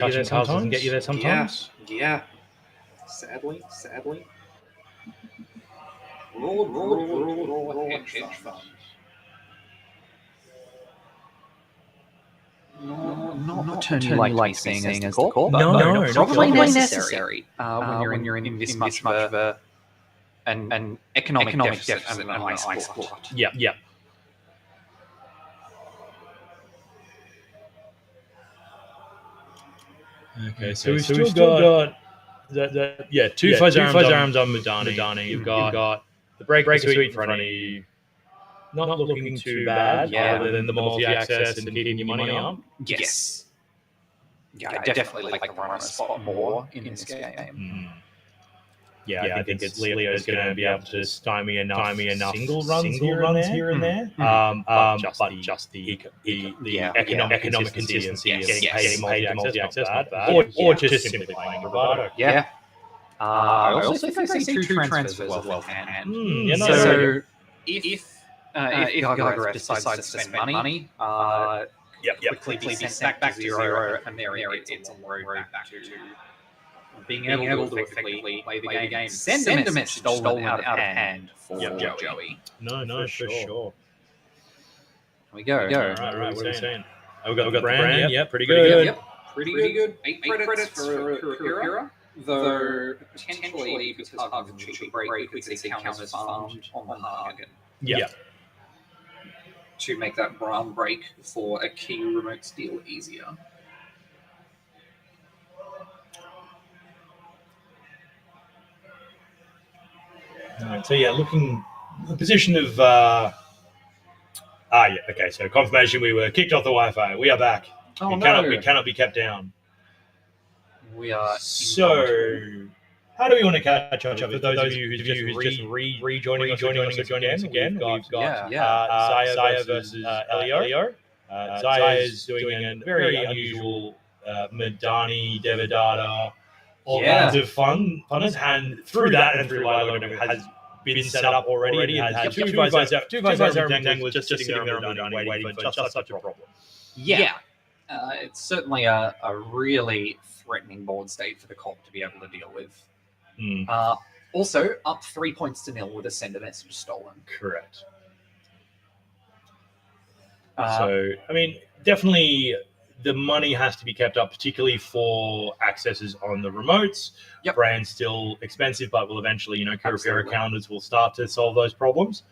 get you there sometimes. Yeah. Sadly. Roll, hedge fund. Not the turn you like seeing as the corp, No, probably necessary when you're in this much of an economic deficit and an ice glut. Yeah. Okay, so we've still got two fuzz arms on Madani. You've got the break suite in front of you. Not looking too bad, other than the multi-access and keeping your money up. Yes. Yeah, I definitely like to run a spot more in this game. Mm. Yeah, I think it's Leo's going to be able to stymie enough single runs here and there. But just the economic consistency of getting multi-access, not bad. Or just simply playing bravado. Yeah. I also think I see two transfers as well hand. So if Gargareth decides to spend money, quickly be sent back to zero, and there it's on the road back to being able to effectively play the game. Send a message stolen out of hand for Joey. No, for sure. Here we go. All right, what are we saying? We've got the brand. Yep, pretty good. Yep, pretty good. 8 credits for Kurakura. Though potentially, because Hagen's a cheaper break, we could see counters farmed on the Hagen. Yeah. To make that brown break for a key remote steal easier. Alright, so looking the position of okay, so confirmation we were kicked off the Wi-Fi. We are back. We cannot be kept down. We are how do we want to catch up? For those of you who's just rejoining us again, we've got Zaya versus Elio. Zaya is doing a very unusual Madani, Devadatta, all kinds of funness, and through that and through Lilo has been set up already. And had two guys out. Everything was just sitting there on Madani waiting for just such a problem. Yeah. It's certainly a really threatening board state for the Corp to be able to deal with. Also, up 3 points to 0 with a send a message stolen. Correct. So, I mean, definitely the money has to be kept up, particularly for accesses on the remotes. Yep. Brand's still expensive, but will eventually, Kurakura counters will start to solve those problems.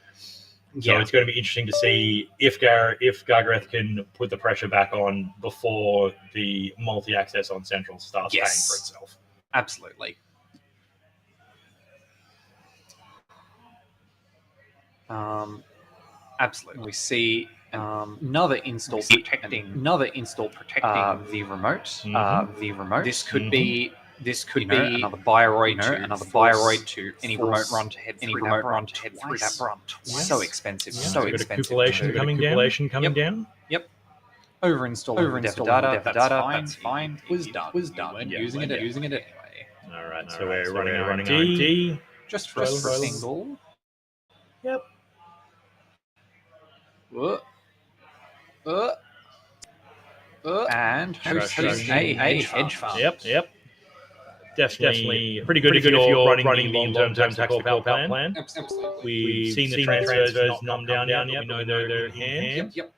So it's going to be interesting to see if Gargareth can put the pressure back on before the multi-access on Central starts paying for itself. Absolutely. Absolutely. We see another install protecting the remote. The remote. This could be another Bioroid to any remote run to head through that run. So expensive. So expensive. Accumulation coming down. Yep. Overinstalling Devadatta. That's fine. Was done. Using it anyway. All right. So we're running RD. Just for a single. Yep. And host a hedge fund. Yep. Definitely pretty good if you're running the long-term tactical plan. Absolutely. We've seen the transfers not down yet. We know they're in hand. Yep.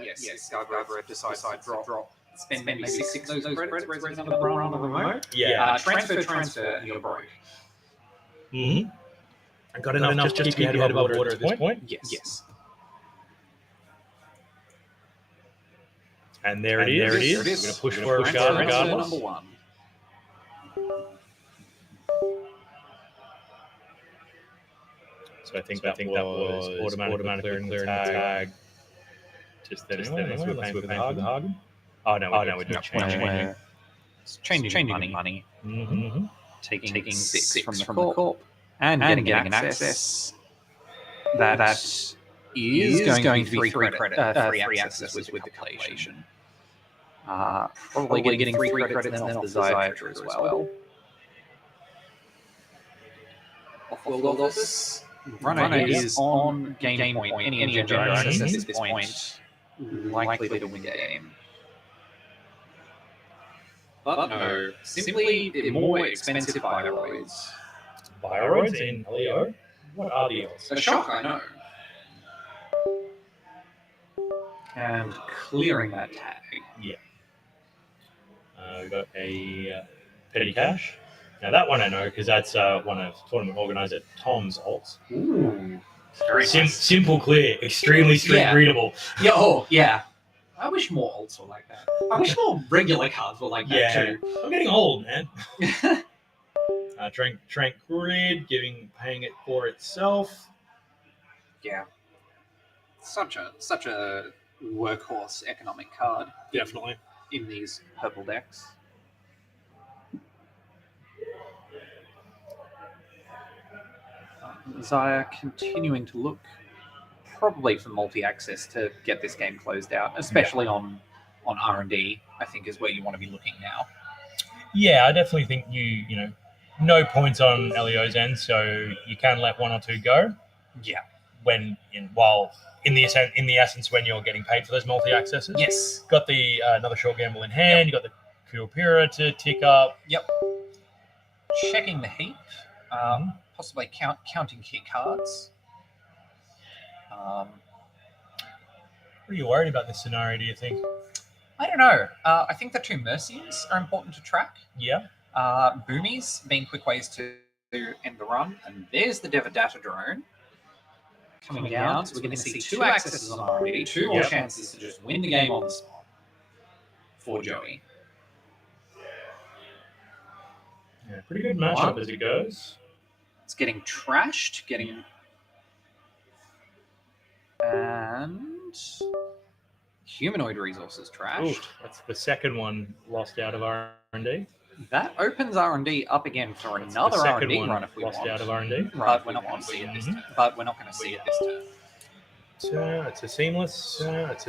Yes. Gargareth decides to drop. Spend maybe 6 of those credits, raise another brown on the remote. Yeah. Transfer, and you're broke. Mm-hmm. I got enough just to keep your head above water at this point. Yes. And there it is. We're going to push for a regardless. Number 1. So I think that was automatically clearing the tag. Just then, unless we're paying for the Hagen. Oh no, we're doing changing money. Mm-hmm. Taking 6 from the Corp and getting an access that is going to be free access with the calculation. Probably getting 3 credits and then off the Zaya as well. Off-world office. Runner is on game point. Any agenda access at this point likely to win the game. But no, simply more expensive bioroids. Bioroids in LEO? What are the odds? A shock, I know. And clearing that tag. Yeah. We've got a petty cash. Now that one I know because that's one of tournament organizer Tom's alts. Ooh. Very nice. Simple, clear, extremely readable. Yeah, yeah. I wish more alts were like that. I wish more regular cards were like that too. I'm getting old, man. Trank Grid, paying it for itself. Yeah. Such a workhorse economic card. Definitely. In these purple decks. Zaya continuing to look probably for multi-access to get this game closed out, especially on R&D, I think is where you want to be looking now. Yeah, I definitely think no points on LEO's end, so you can let one or two go. Yeah. In the essence when you're getting paid for those multi-accesses. Yes. Got the another short gamble in hand. You got the Kuopira to tick up. Yep. Checking the heap. Possibly counting key cards. What are you worried about this scenario, do you think? I don't know. I think the two Mercians are important to track. Yeah. Boomies being quick ways to end the run. And there's the Devadatta drone coming down. So we're going to see two accesses on R&D, two more chances to just win the game on the spot for Joey. Yeah, pretty good matchup as it goes. It's getting trashed, and humanoid resources trashed. Ooh, that's the second one lost out of R&D. That opens R&D up again for another R&D run if we lost want. out of R&D. But we're not going to see it this turn. But we're not going to see it this turn. It's a seamless launch.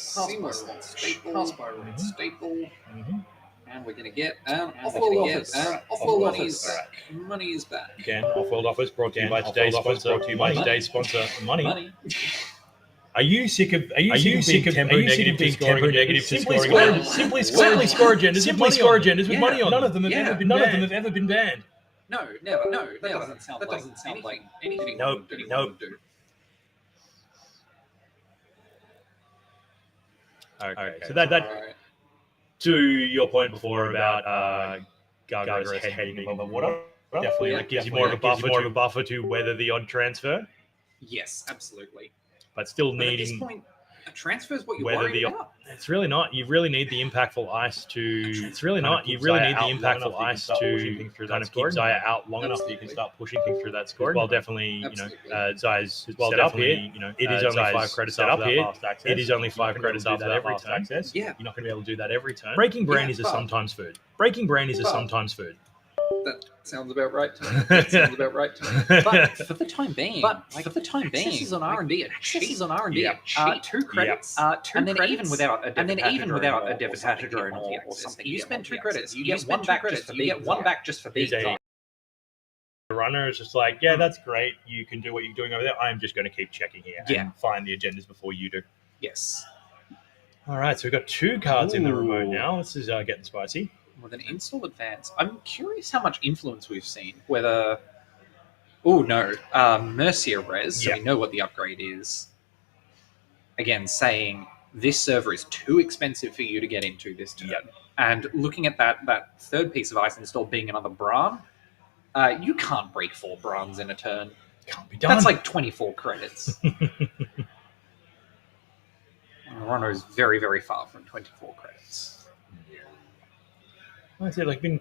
Seamless launch. Staple. Staple. And we're going to get off-world offers. Off-world offers. Money is back. Again, off-world offers brought to you by today's sponsor, Money. Are you sick of being tempo negative to scoring? Simply score agendas with money on them. None of them have ever been banned. No, never. No, that doesn't sound like anything. No. Okay, so that to your point before about Gargoyle's head heading above water, definitely gives you more of a buffer to weather the odd transfer. Yes, absolutely. But still But needing at this point, a transfer is what you're whether worried about. It's really not. You really need the impactful ice to. It's really not. You really need the impactful ice to kind of keep Zaya out long enough that you can start pushing things through that score. While definitely, Zaya's set up here. It is only 5 credits up here. It is only 5 credits after that fast access. Yeah, you're not going to be able to do that every turn. Breaking Brain is a sometimes food. That sounds about right to me. But for the time being, accesses on R&D are cheap. 2 credits. And then even without a Devadatta drone or something, you spend 2 credits. You get one back just for being The runner is just like, yeah, that's great. You can do what you're doing over there. I'm just going to keep checking here and find the agendas before you do. Yes. All right, so we've got 2 cards in the remote now. This is getting spicy. With an install advance. I'm curious how much influence we've seen. Whether... Oh, no. Mercia Res, so we know what the upgrade is. Again, saying this server is too expensive for you to get into this turn. And looking at that third piece of ice install being another Bran, you can't break 4 Brans in a turn. Can't be done. That's like 24 credits. Rono is very, very far from 24 credits. Like I said, been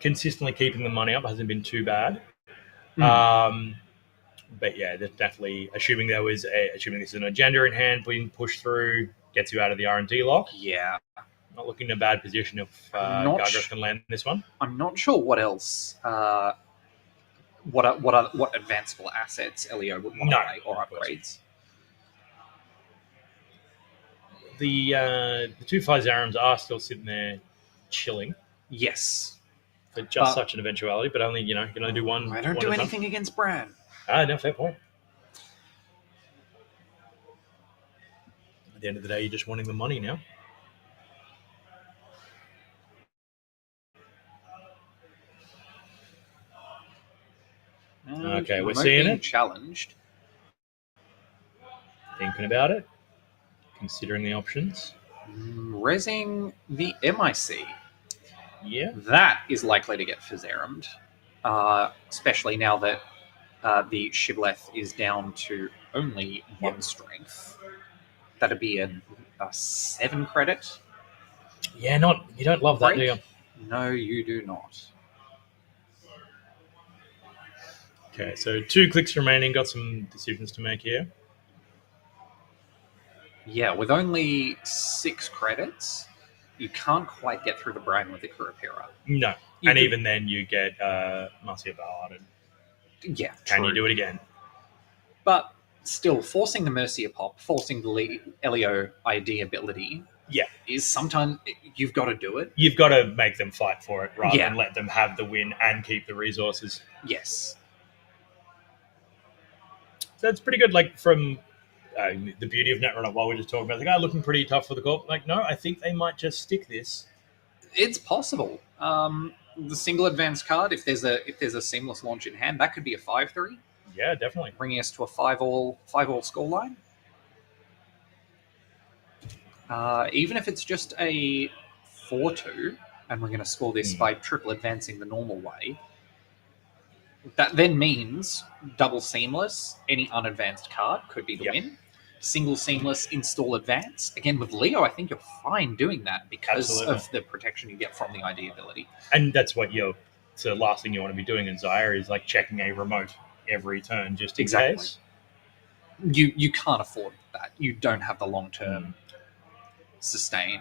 consistently keeping the money up. Hasn't been too bad. But yeah, definitely assuming this is an agenda in hand, being pushed through, gets you out of the R&D lock. Yeah. Not looking in a bad position if Gargoth can land this one. I'm not sure what else, what advanceable assets LEO would want to play or upgrades. The 2 Fizarums are still sitting there chilling. Yes. For just such an eventuality, but only, you can only do one. I don't do anything against Bran. No, fair point. At the end of the day, you're just wanting the money now. Okay, we're seeing it. Challenged. Thinking about it, considering the options. Resing the MIC. Yeah. That is likely to get Fizzerumed, especially now that the Shibboleth is down to only 1 strength. That'd be a 7 credit. Yeah, you don't love that, do you? No, you do not. Okay, so 2 clicks remaining. Got some decisions to make here. Yeah, with only 6 credits, you can't quite get through the brain with the Kurapira. No, even then you get Marcia Ballard. Yeah, can you do it again? But still, forcing the Mercia pop, forcing the Elio ID ability, is sometimes you've got to do it. You've got to make them fight for it rather than let them have the win and keep the resources. Yes. So it's pretty good. Like from the beauty of Netrunner, while we're just talking about the guy looking pretty tough for the Corp. Like, no, I think they might just stick this. It's possible. The single advanced card, if there's a seamless launch in hand, that could be a 5-3. Yeah, definitely. Bringing us to a 5-all scoreline. Even if it's just a 4-2, and we're going to score this by triple advancing the normal way, that then means double seamless, any unadvanced card could be the win. Single seamless, install advance. Again, with Leo, I think you're fine doing that because of the protection you get from the ID ability. And that's what the last thing you want to be doing in Xayah is like checking a remote every turn just in case. You can't afford that. You don't have the long-term sustain.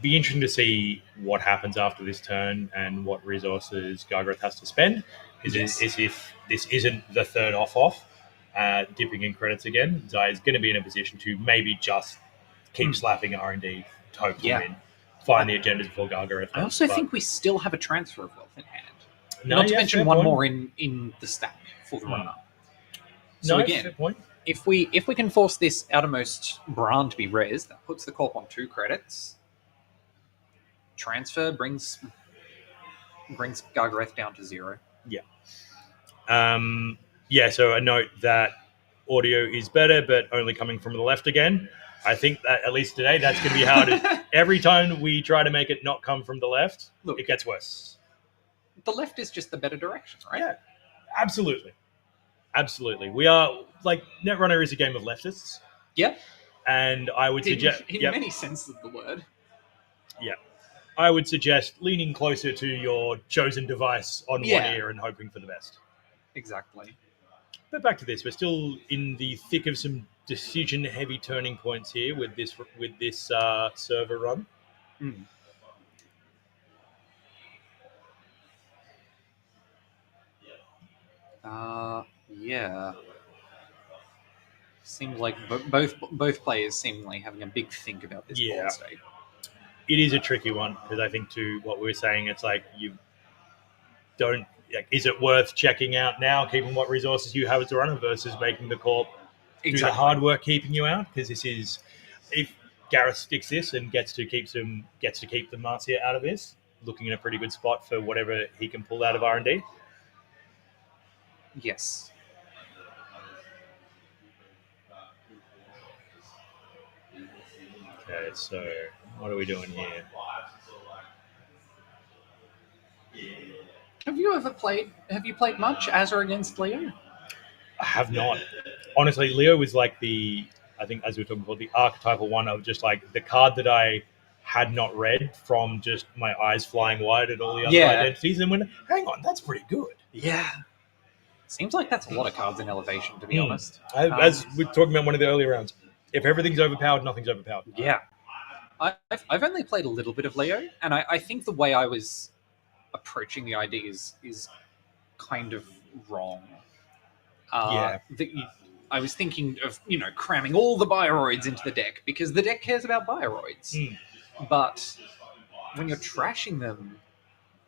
Be interesting to see what happens after this turn and what resources Gargaroth has to spend. Is if this isn't the third off, dipping in credits again, Xayah is going to be in a position to maybe just keep slapping R&D, hope to win, find the agendas before Gargaroth. I also think we still have a transfer of wealth in hand. Not to mention one more in the stack for the runner. So again, fair point. If we can force this outermost Bran to be res, that puts the Corp on 2 credits. Transfer brings Gargaroth down to 0. So a note that audio is better, but only coming from the left again. I think that at least today, that's going to be how it is. Every time we try to make it not come from the left, it gets worse. The left is just the better direction, right? Yeah, absolutely. Absolutely. We are, like, Netrunner is a game of leftists. Yeah. And I would suggest... In many senses of the word. Yeah. I would suggest leaning closer to your chosen device on one ear and hoping for the best. Exactly. But back to this. We're still in the thick of some decision-heavy turning points here with this server run. Yeah. Seems like both players seemingly having a big think about this board state. It is a tricky one because I think to what we were saying, it's like you don't. Like, is it worth checking out now, keeping what resources you have as a runner versus making the Corp do the hard work keeping you out? Because this is, if Gareth sticks this and gets to keep the Marcia out of this, looking in a pretty good spot for whatever he can pull out of R&D. Yes. Okay, so what are we doing here? Have you played much Azure against Leo? I have not. Honestly, Leo was like I think as we were talking about, the archetypal one of just like the card that I had not read from just my eyes flying wide at all the other identities and went, hang on, that's pretty good. Yeah. Seems like that's a lot of cards in Elevation, to be honest. As we were talking about one of the earlier rounds, if everything's overpowered, nothing's overpowered. Yeah. I've only played a little bit of Leo, and I think the way I was approaching the idea is kind of wrong. I was thinking of, cramming all the Bioroids into the deck because the deck cares about Bioroids. But when you're trashing them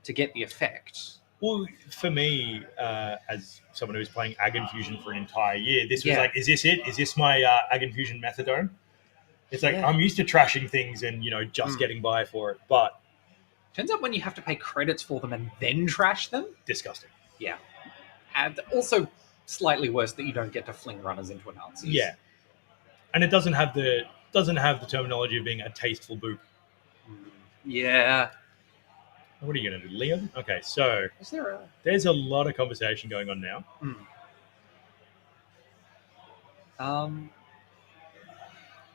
to get the effect... Well, for me, as someone who was playing Ag Infusion for an entire year, this was like, is this it? Is this my Ag Infusion methadone? It's like, I'm used to trashing things and, just getting by for it. But turns out when you have to pay credits for them and then trash them... disgusting. Yeah. And also, slightly worse that you don't get to fling runners into a Nazis. Yeah, and it doesn't have the terminology of being a tasteful boop. Yeah. What are you going to do, Leon? Okay, so Is there there's a lot of conversation going on now.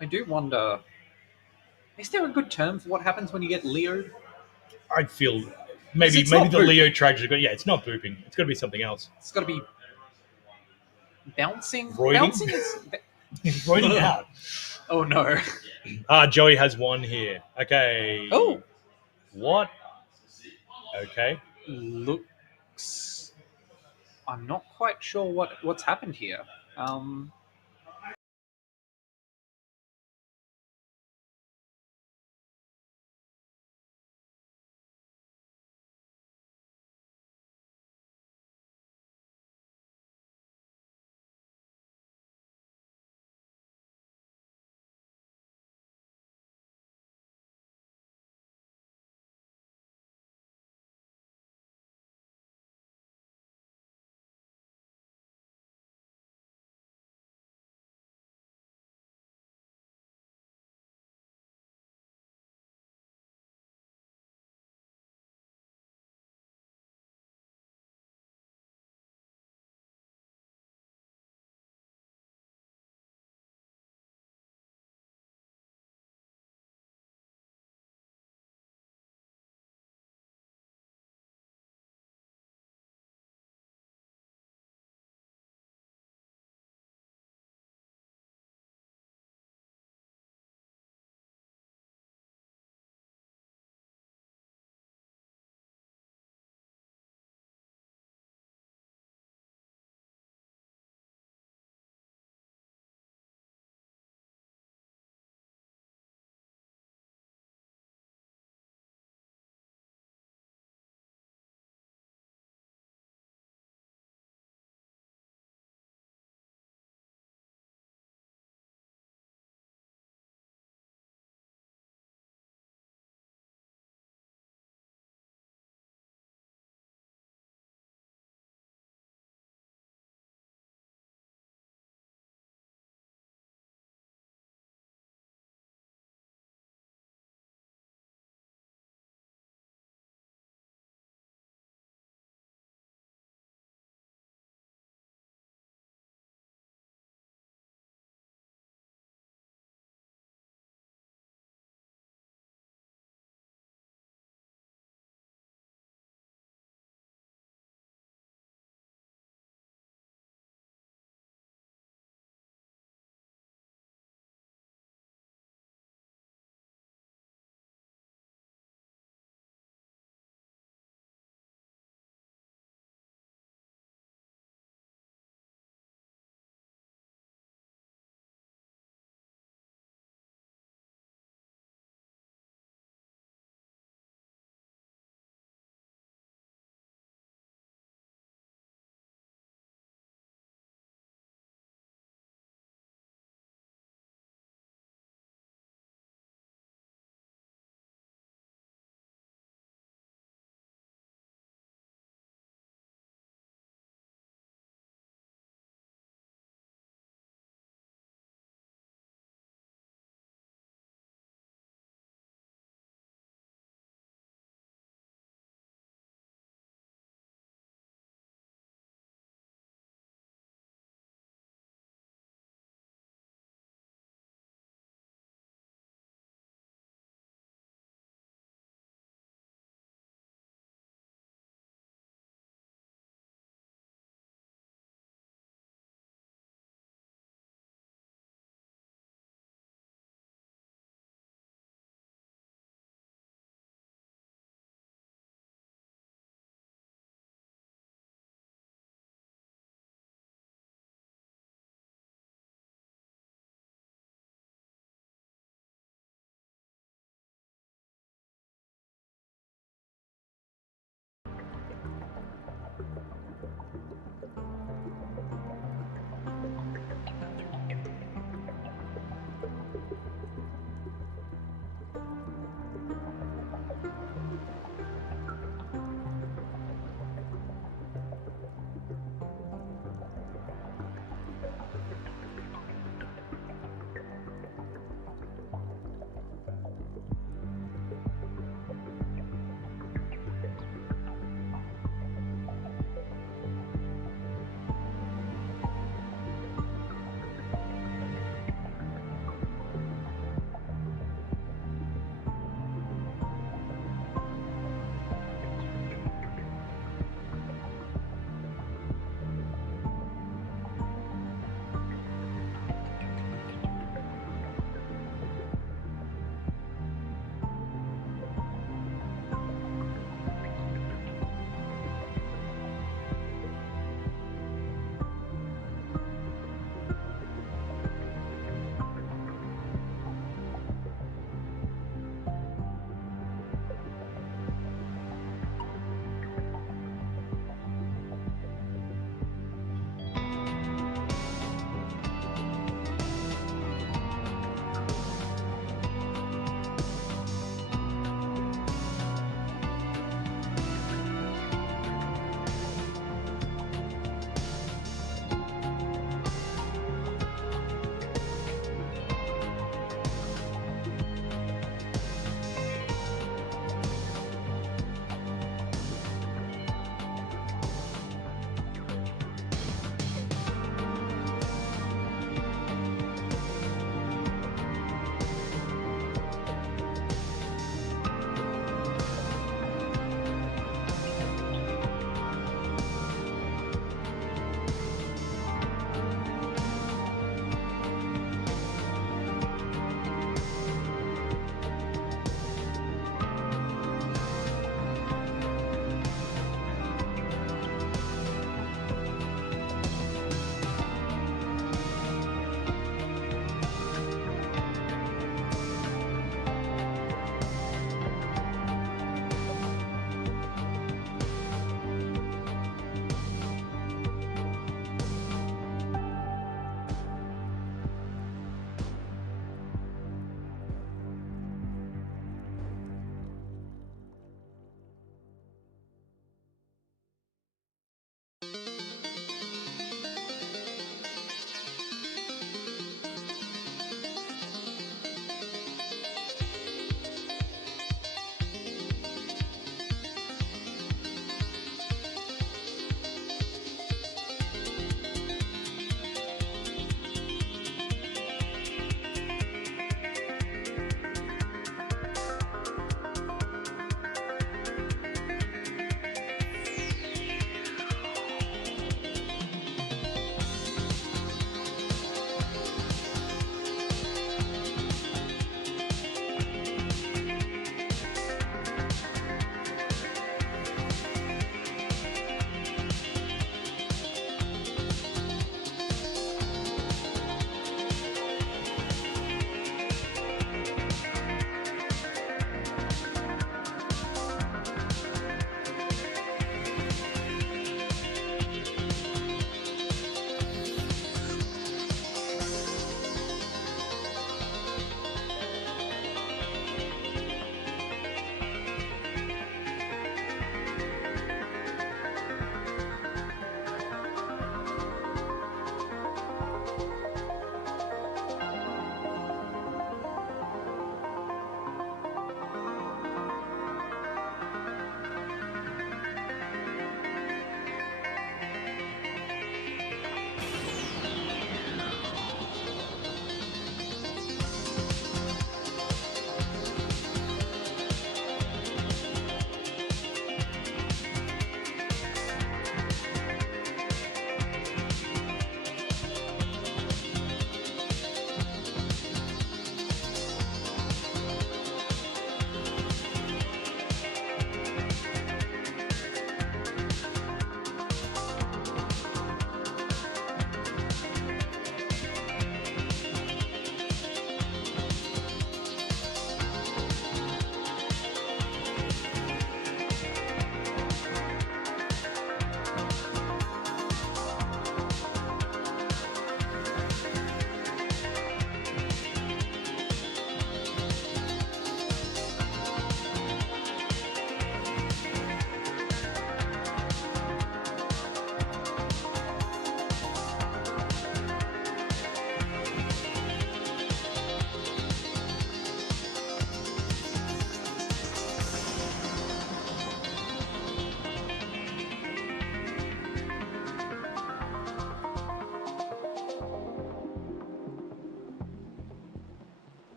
I do wonder, is there a good term for what happens when you get Leo? I'd feel maybe the booping. Leo tragedy. Yeah, it's not booping. It's got to be something else. It's got to be bouncing. Roiding? Bouncing is Roiding out. Oh no. Joey has one here. Okay. Oh. What? Okay. Looks. I'm not quite sure what's happened here.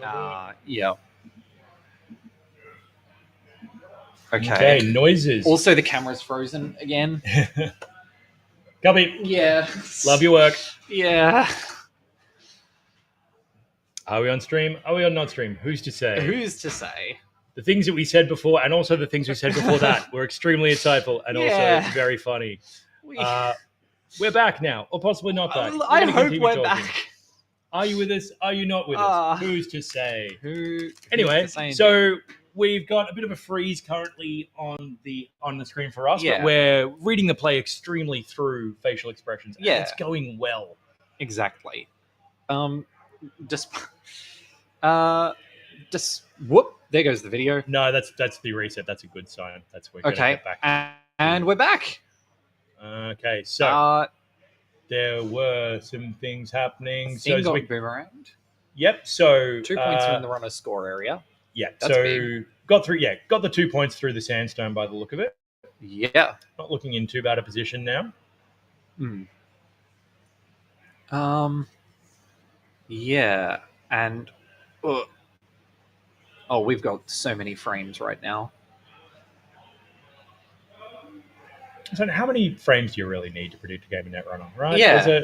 Yeah. Okay, noises. Also, the camera's frozen again. Copy. Yeah. Love your work. Yeah. Are we on stream? Are we on not stream? Who's to say? Who's to say? The things that we said before, and also the things we said before that, were extremely insightful and also very funny. We're back now, or possibly not back. I hope we're back. Are you with us? Are you not with us? Who's to say? Anyway, so we've got a bit of a freeze currently on the screen for us, but we're reading the play extremely through facial expressions. And it's going well. Exactly. Whoop! There goes the video. No, that's the reset. That's a good sign. That's where we're gonna get back. And we're back. Okay, so there were some things happening. So got boomeranged. Yep. So 2 points are in the runner's score area. Yeah. That's big. Got the 2 points through the sandstone by the look of it. Yeah. Not looking in too bad a position now. Yeah, and we've got so many frames right now. So how many frames do you really need to predict a game in Netrunner, right? Yeah.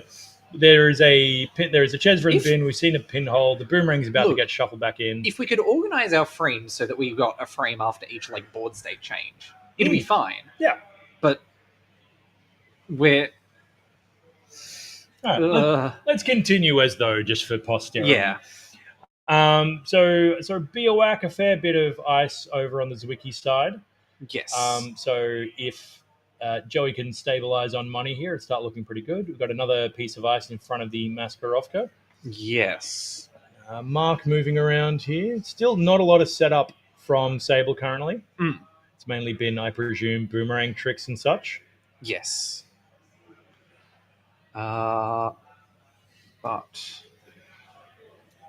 There is a Chesra in the bin. We've seen a pinhole. The boomerang's about to get shuffled back in. If we could organize our frames so that we've got a frame after each board state change, it'd be fine. Yeah. But we're let's continue as though, just for posterity. Yeah. So be a whack, a fair bit of ice over on the Zwicky side. Yes. So if Joey can stabilize on money here, it start looking pretty good. We've got another piece of ice in front of the Maskarovka. Yes. Mark moving around here. Still not a lot of setup from Sable currently. It's mainly been, I presume, boomerang tricks and such. Yes. But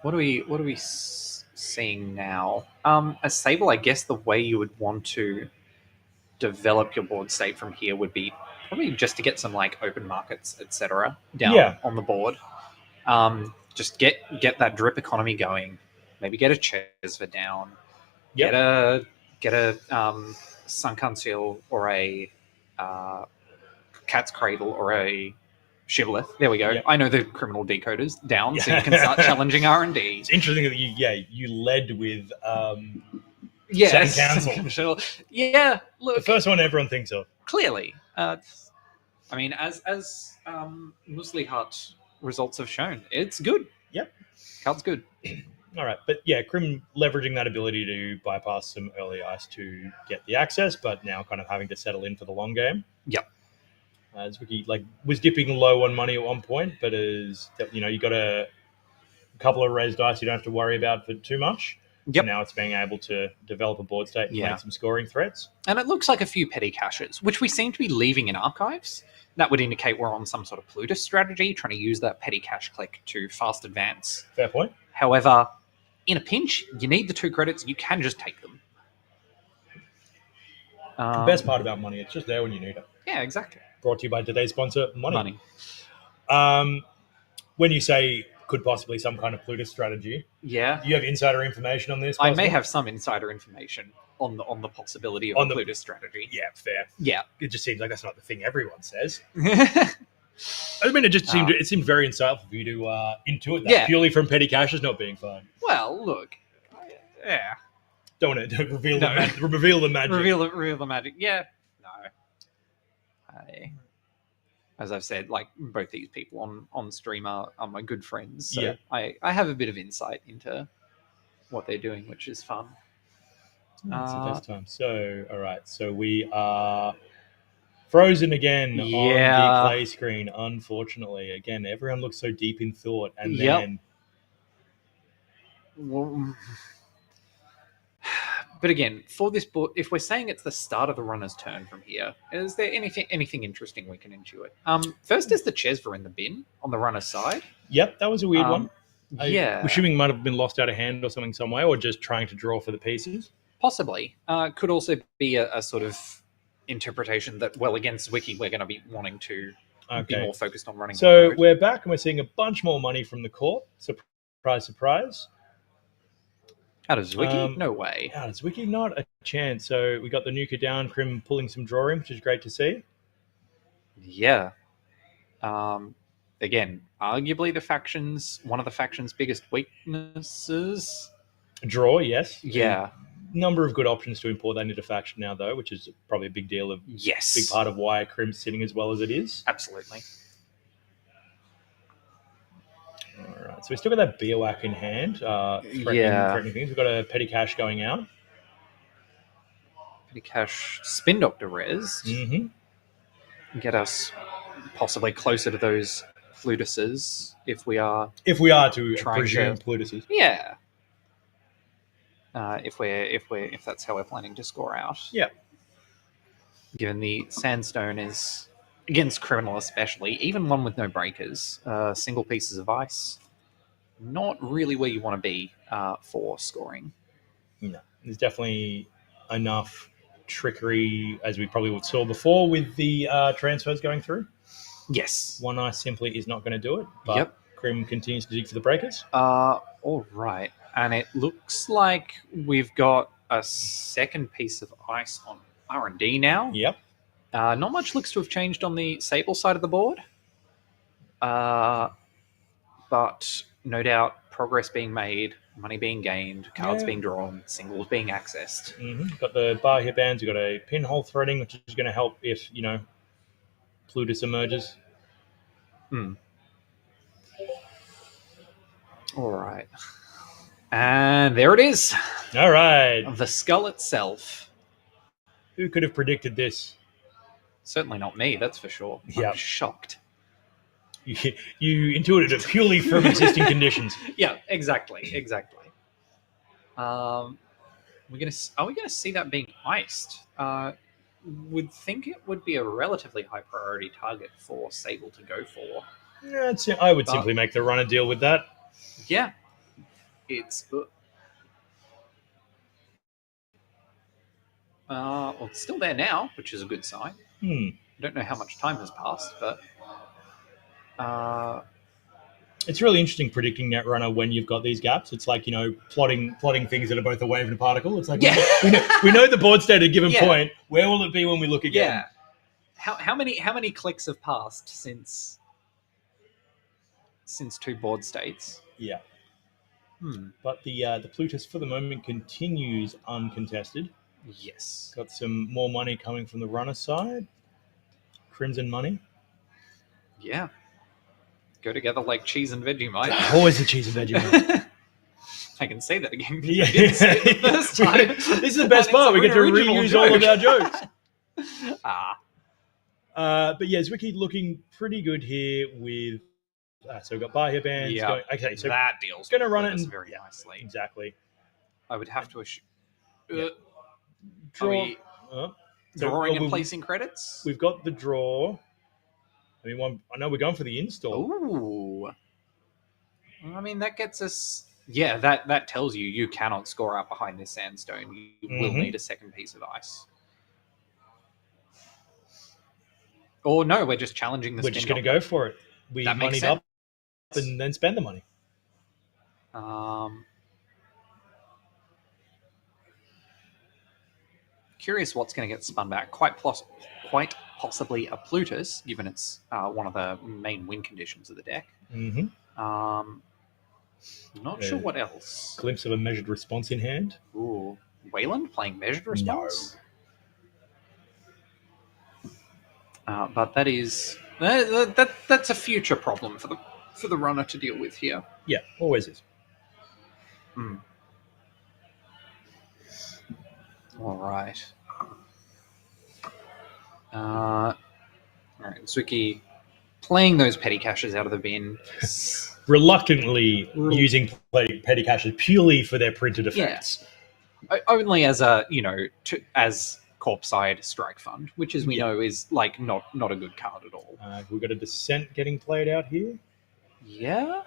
what are we seeing now? As Sable, I guess the way you would want to develop your board state from here would be probably just to get some open markets, etc. down on the board. Just get that drip economy going. Maybe get a Chesva down. Get a Sunken Seal or a Cat's Cradle or a Shibboleth. There we go. Yep. I know the criminal decoders down, so you can start challenging R&D. It's interesting that you led with Council. Yeah, look, the first one everyone thinks of. Clearly, I mean, as Muslihat results have shown, it's good. Yep, card's good. All right, but Crim leveraging that ability to bypass some early ice to get the access, but now kind of having to settle in for the long game. Yep. Zwicky was dipping low on money at one point, but you got a couple of raised dice you don't have to worry about for too much. Yep. So now it's being able to develop a board state and make some scoring threats. And it looks like a few petty caches, which we seem to be leaving in archives. That would indicate we're on some sort of Plutus strategy, trying to use that petty cache click to fast advance. Fair point. However, in a pinch, you need the 2 credits. You can just take them. The best part about money, it's just there when you need it. Yeah, exactly. Brought to you by today's sponsor, Money. When you say could possibly some kind of Plutus strategy, do you have insider information on this? I may have some insider information on the possibility of a Plutus strategy. Yeah, fair. Yeah, it just seems like that's not the thing everyone says. I mean, it just seemed very insightful for you to intuit that purely from petty caches not being fine. Well, look, don't reveal the magic. Reveal the magic. Reveal the magic. Yeah, no. As I've said, both these people on stream are my good friends, so I have a bit of insight into what they're doing, which is fun. It's the best time. So, all right, so we are frozen again on the play screen. Unfortunately, again, everyone looks so deep in thought, and then. Well, but again, for this board, if we're saying it's the start of the runner's turn from here, is there anything interesting we can intuit? First is the Chesva in the bin on the runner's side. Yep, that was a weird one. I'm Yeah. assuming might have been lost out of hand or something some way, or just trying to draw for the pieces. Possibly. Could also be a sort of interpretation that, well, against Wiki, we're going to be wanting to be more focused on running. So we're back and we're seeing a bunch more money from the court. Surprise, surprise. Out of Zwicky? No way. Out of Zwicky, not a chance. So we got the nuker down, Crim pulling some draw in, which is great to see. Yeah. Again, arguably one of the faction's biggest weaknesses. Draw, yes. Yeah. Number of good options to import that into faction now, though, which is probably a big deal of big part of why Crim's sitting as well as it is. Absolutely. All right, so we still got that Beowak in hand. Threatening things. We've got a Petty Cash going out. Petty Cash Spin Doctor res. Get us possibly closer to those Plutuses if we are to presume Plutuses. Yeah. If that's how we're planning to score out. Yeah. Given the Sandstone is against Criminal, especially, even one with no breakers, single pieces of ice, not really where you want to be for scoring. No, there's definitely enough trickery, as we probably saw before, with the transfers going through. Yes. One ice simply is not going to do it, but Crim continues to dig for the breakers. All right. And it looks like we've got a second piece of ice on R&D now. Yep. Not much looks to have changed on the Sable side of the board. But no doubt progress being made, money being gained, cards being drawn, singles being accessed. Got the bar here bands, we've got a pinhole threading, which is going to help if, Plutus emerges. All right. And there it is. All right. The skull itself. Who could have predicted this? Certainly not me, that's for sure. Yep. I'm shocked. You intuited it purely from existing conditions. Yeah, exactly. Are we gonna see that being iced? Would think it would be a relatively high priority target for Sable to go for. Yeah, I would simply make the runner deal with that. Yeah, it's it's still there now, which is a good sign. I don't know how much time has passed, but it's really interesting predicting Netrunner when you've got these gaps. It's like, plotting things that are both a wave and a particle. It's like, we know the board state at a given point. Where will it be when we look again? Yeah. How many clicks have passed since two board states? Yeah. But the Plutus for the moment continues uncontested. Yes. Got some more money coming from the runner side. Crimson money. Yeah. Go together like cheese and Vegemite. Always the cheese and Vegemite. I can say that again. Yeah. I didn't say it the first time. This is the best part. We get to reuse all of our jokes. But yeah, Zwicky looking pretty good here with... so we've got bar here bands. Yeah. Going, okay, so that deal's going to run it very nicely. Exactly. I would have to assume... Draw. Drawing and placing credits? We've got the draw. I know we're going for the install. Ooh. I mean, that gets us... Yeah, that tells you cannot score out behind this Sandstone. You will need a second piece of ice. Or no, we're just challenging the We're just going to go for it. We moneyed up and then spend the money. Curious what's going to get spun back. Quite possibly a Plutus, given it's one of the main win conditions of the deck. Not sure what else. Glimpse of a measured response in hand. Ooh, Wayland playing measured response. No. But that is that's a future problem for the runner to deal with here. Yeah, always is. All right. All right, Zwicky playing those petty caches out of the bin. Reluctantly using petty caches purely for their printed effects. Yeah. Only as as Corpside Strike Fund, which as we know is like not a good card at all. We've got a Descent getting played out here. Yeah.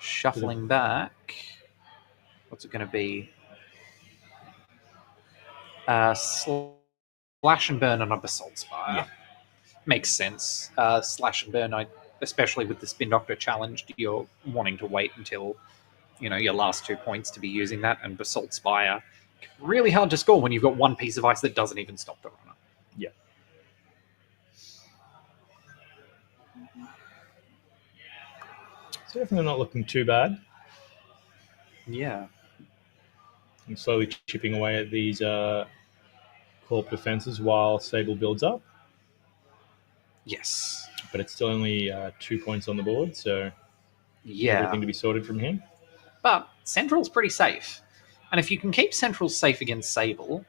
Shuffling back. What's it going to be? Slash and burn on a Basalt Spire. Yeah. Makes sense. Slash and burn, especially with the Spin Doctor challenge, you're wanting to wait until your last 2 points to be using that, and Basalt Spire, really hard to score when you've got one piece of ice that doesn't even stop the runner. Yeah. So definitely not looking too bad. Yeah. I'm slowly chipping away at these corp defenses while Sable builds up. Yes. But it's still only 2 points on the board, so everything to be sorted from him. But Central's pretty safe. And if you can keep Central safe against Sable,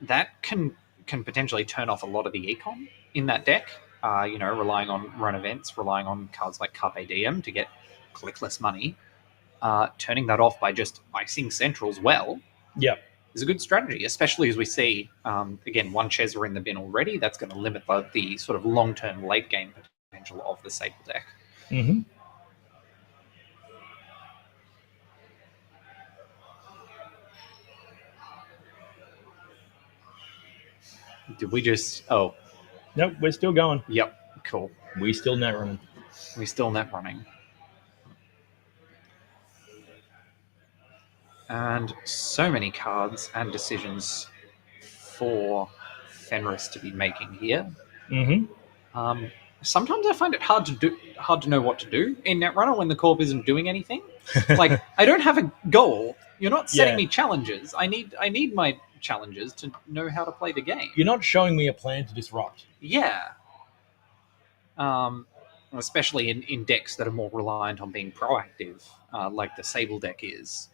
that can potentially turn off a lot of the econ in that deck. Relying on run events, relying on cards like Carpe Diem to get clickless money. Turning that off by just icing Centrals is a good strategy, especially as we see, again, one Chezza in the bin already. That's going to limit the sort of long-term late-game potential of the Sable deck. Mm-hmm. Did we just... Oh. Nope, we're still going. Yep, cool. We still net running. And so many cards and decisions for Fenris to be making here. Mm-hmm. Sometimes I find it hard to know what to do in Netrunner when the corp isn't doing anything. Like, I don't have a goal. You're not setting me challenges. I need my challenges to know how to play the game. You're not showing me a plan to disrupt. Yeah. Especially in decks that are more reliant on being proactive, like the Sable deck is.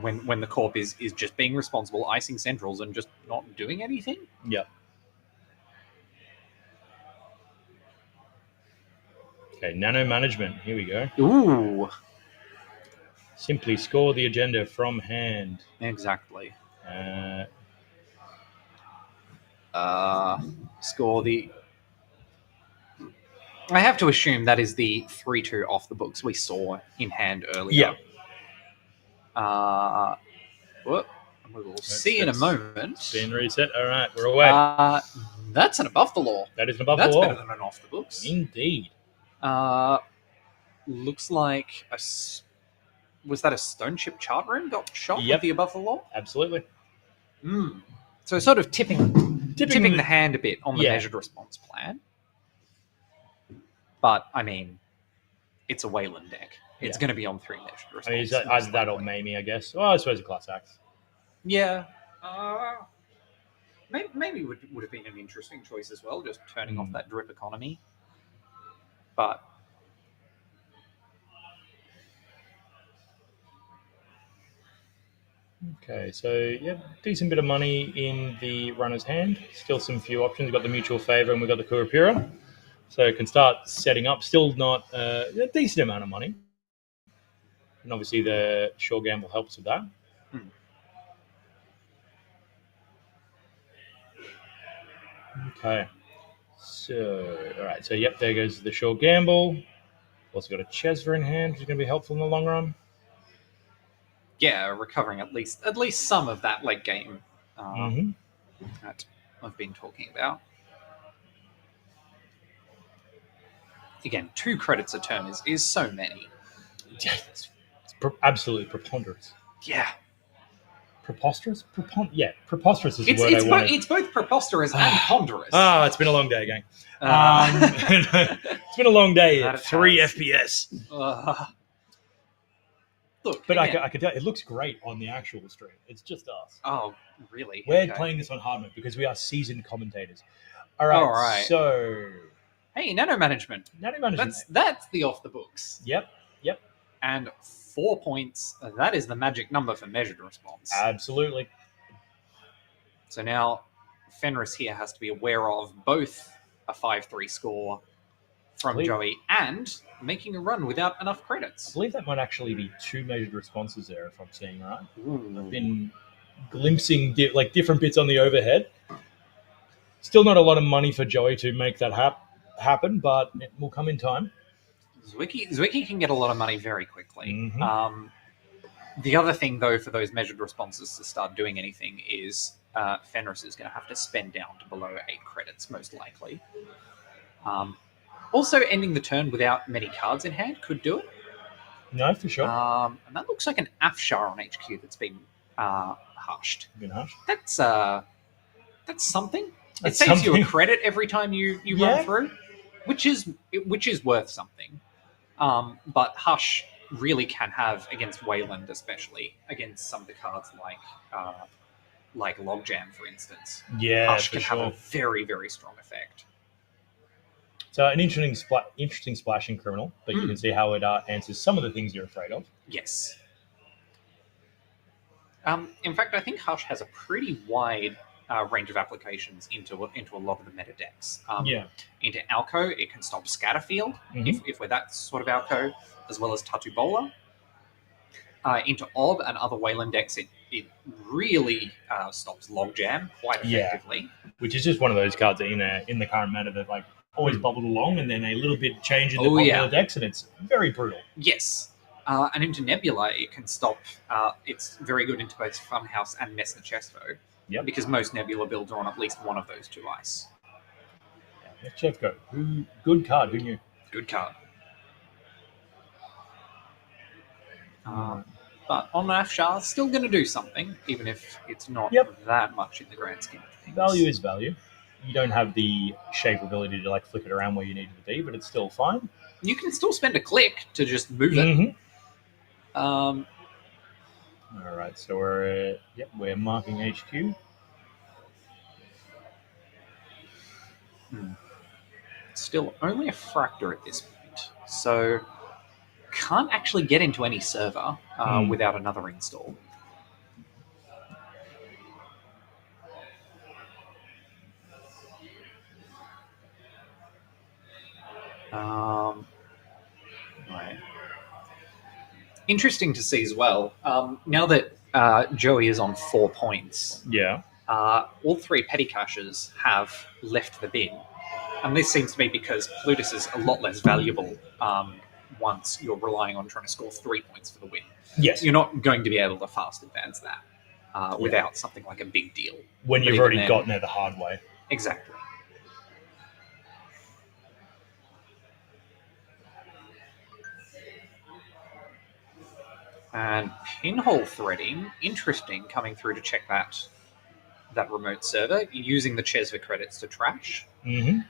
When the corp is just being responsible, icing Centrals, and just not doing anything. Yeah. Okay, nano management. Here we go. Ooh. Simply score the agenda from hand. Exactly. Score the... I have to assume that is the 3-2 off the books we saw in hand earlier. Yeah. We'll see in a moment. Spin reset. All right, we're away. That's an above the law. That is an above the law. That's better than an off the books. Indeed. Looks like was that a stone chip chart room got shot with the above the law? Absolutely. So sort of tipping the hand a bit on the measured response plan. But I mean, it's a Wayland deck. It's going to be on 3 measured response. I mean, either that or Mamie, I guess. Well, I suppose a class axe. Yeah. Maybe would have been an interesting choice as well, just turning off that drip economy. But okay, so decent bit of money in the runner's hand. Still some few options. We've got the Mutual Favor and we've got the Kurapura. So it can start setting up. Still not a decent amount of money. And obviously the Sure Gamble helps with that. Okay. So, all right. So, there goes the Sure Gamble. Also got a Chezza in hand, which is going to be helpful in the long run. Yeah, recovering at least some of that late game that I've been talking about. Again, 2 credits a turn is so many. It's absolutely preponderous. Yeah. Preposterous? Preposterous is the word I wanted. It's both preposterous and ponderous. It's been a long day, gang. It's been a long day at 3 FPS. Look, but again, I could tell it looks great on the actual stream. It's just us. Oh, really? We're playing this on hard mode because we are seasoned commentators. All right. So, hey, nano management. That's the off the books. Yep. And 4 points. That is the magic number for measured response. Absolutely. So now Fenris here has to be aware of both a 5-3 score from Joey and making a run without enough credits. I believe that might actually be 2 measured responses there, if I'm seeing right. I've been glimpsing different bits on the overhead. Still not a lot of money for Joey to make that happen, but it will come in time. Zwicky can get a lot of money very quickly. The other thing, though, for those measured responses to start doing anything is Fenris is going to have to spend down to below 8 credits, most likely. Also, ending the turn without many cards in hand could do it. No, for sure. And that looks like an Afshar on HQ that's been hushed. Been hushed. That's something. That's it saves you a something. credit every time you run through, which is worth something. But Hush really can have, against Wayland, especially against some of the cards like Logjam, for instance. Yeah, Hush can have a very, very strong effect. So an interesting splashing criminal, but you can see how it answers some of the things you're afraid of. Yes. In fact, I think Hush has a pretty wide range of applications into a lot of the meta decks. Into Alco, it can stop Scatterfield if we're that sort of Alco, as well as Tatubola. Into Ob and other Wayland decks, it really stops Logjam quite effectively. Which is just one of those cards that in the current meta that like always bubbled along, and then a little bit change in the popular decks, and it's very brutal. Yes. And into Nebula, it can stop. It's very good into both Funhouse and Messner Chesto. Yep. Because most Nebula builds are on at least one of those two ice. Yeah, Chefko. Good card. Who knew? Good card. But on Afshar, still going to do something, even if it's not that much in the grand scheme of things. Value is value. You don't have the shape ability to like flick it around where you need it to be, but it's still fine. You can still spend a click to just move it. All right, so we're marking HQ. Still only a Fractor at this point, so can't actually get into any server without another install. Right. Interesting to see as well. Now that Joey is on 4 points, all three petty caches have left the bin, and this seems to be because Plutus is a lot less valuable once you're relying on trying to score 3 points for the win. Yes, you're not going to be able to fast advance that without something like a big deal when you've already gotten there the hard way. Exactly. And pinhole threading, interesting, coming through to check that remote server, using the Chesva credits to trash. And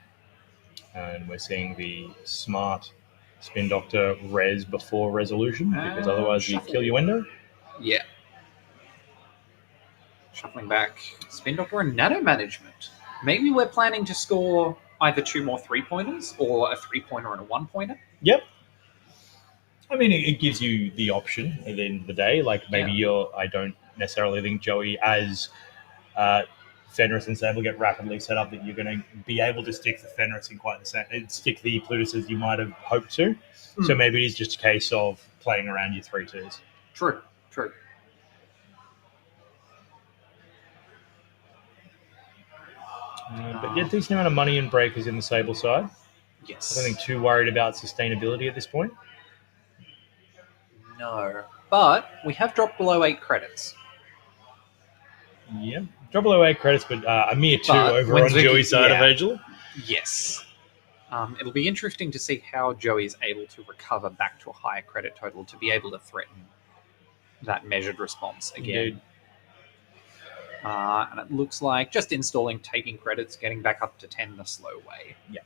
we're seeing the smart Spin Doctor res before resolution, because otherwise you kill your window. Yeah. Shuffling back Spin Doctor and Nano Management. Maybe we're planning to score either 2 more 3-pointers or a 3-pointer and a 1-pointer. Yep. I mean, it gives you the option at the end of the day. Like maybe I don't necessarily think Joey as Fenris and Sable get rapidly set up that you're going to be able to stick the Fenris in quite the same, stick the Plutus as you might have hoped to. So maybe it is just a case of playing around your 3-2s. True. But yeah, decent amount of money in breakers in the Sable side. Yes. I don't think too worried about sustainability at this point. No, but we have dropped below 8 credits. Yeah, drop below 8 credits, but a mere 2 over on Joey's side of Angel. Yes. It'll be interesting to see how Joey is able to recover back to a higher credit total to be able to threaten that measured response again. And it looks like just installing, taking credits, getting back up to 10 the slow way. Yeah.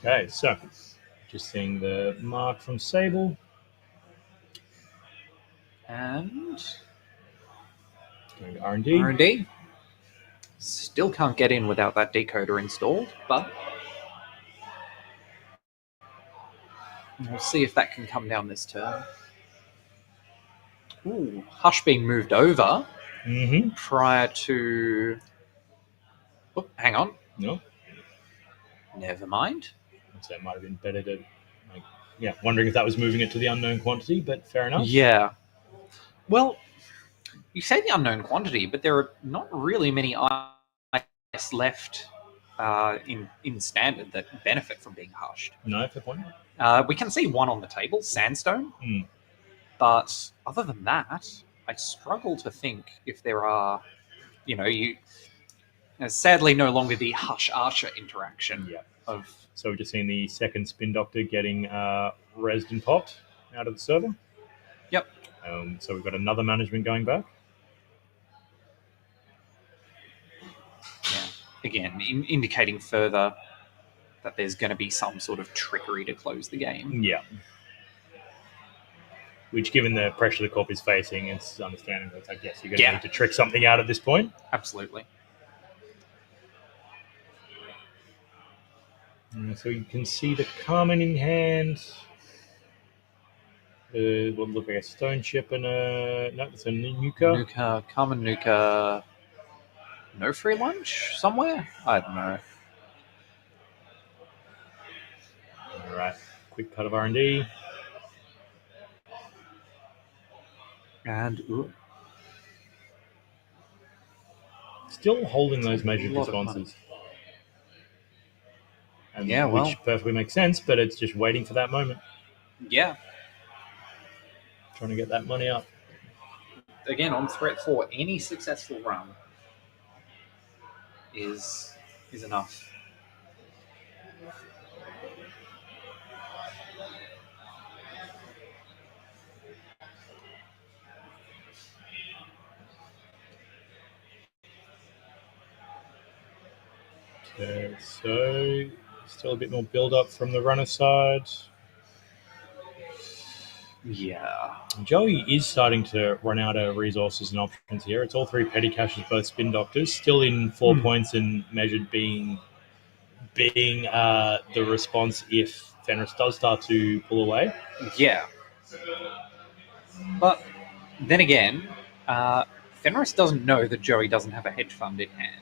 Okay, so just seeing the mark from Sable. And going to R&D. R&D. Still can't get in without that decoder installed, but we'll see if that can come down this turn. Ooh, Hush being moved over prior to... Oh, hang on. No. Never mind. So it might have been better to... wondering if that was moving it to the unknown quantity, but fair enough. Yeah. Well, you say the unknown quantity, but there are not really many ice left in standard that benefit from being hushed. No, fair point. We can see one on the table, Sandstone. But other than that, I struggle to think if there are, Sadly, no longer the Hush Archer interaction. Yeah. So we've just seen the second Spin Doctor getting rezzed and popped out of the server. Yep. So we've got another management going back. Yeah. Again, indicating further that there's going to be some sort of trickery to close the game. Yeah. Which, given the pressure the Corp is facing, it's understandable. It's like, yes, you're going to need to trick something out at this point. Absolutely. So you can see the Carmen in hand. What look like a Stone Ship and a... No, it's a Nuka. Carmen Nuka... No free lunch somewhere? I don't know. All right. Quick cut of R&D. And... Ooh. Still holding those measured responses. And which perfectly makes sense, but it's just waiting for that moment. Yeah. Trying to get that money up. Again, on threat 4, any successful run is enough. Okay, so still a bit more build-up from the runner side. Yeah. Joey is starting to run out of resources and options here. It's all 3 petty caches, both Spin Doctors, still in 4 points and measured being the response if Fenris does start to pull away. Yeah. But then again, Fenris doesn't know that Joey doesn't have a hedge fund in hand.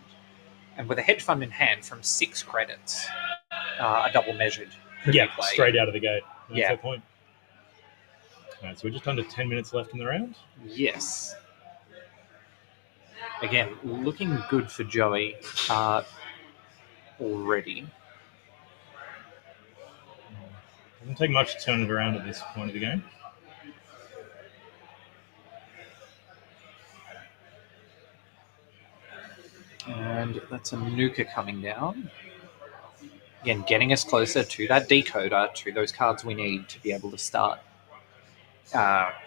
And with a hedge fund in hand from 6 credits, a double measured could be played. Straight out of the gate. That's the point. All right, so we're just under 10 minutes left in the round. Yes. Again, looking good for Joey already. Doesn't take much to turn it around at this point of the game. And that's a Nuka coming down. Again, getting us closer to that decoder, to those cards we need to be able to start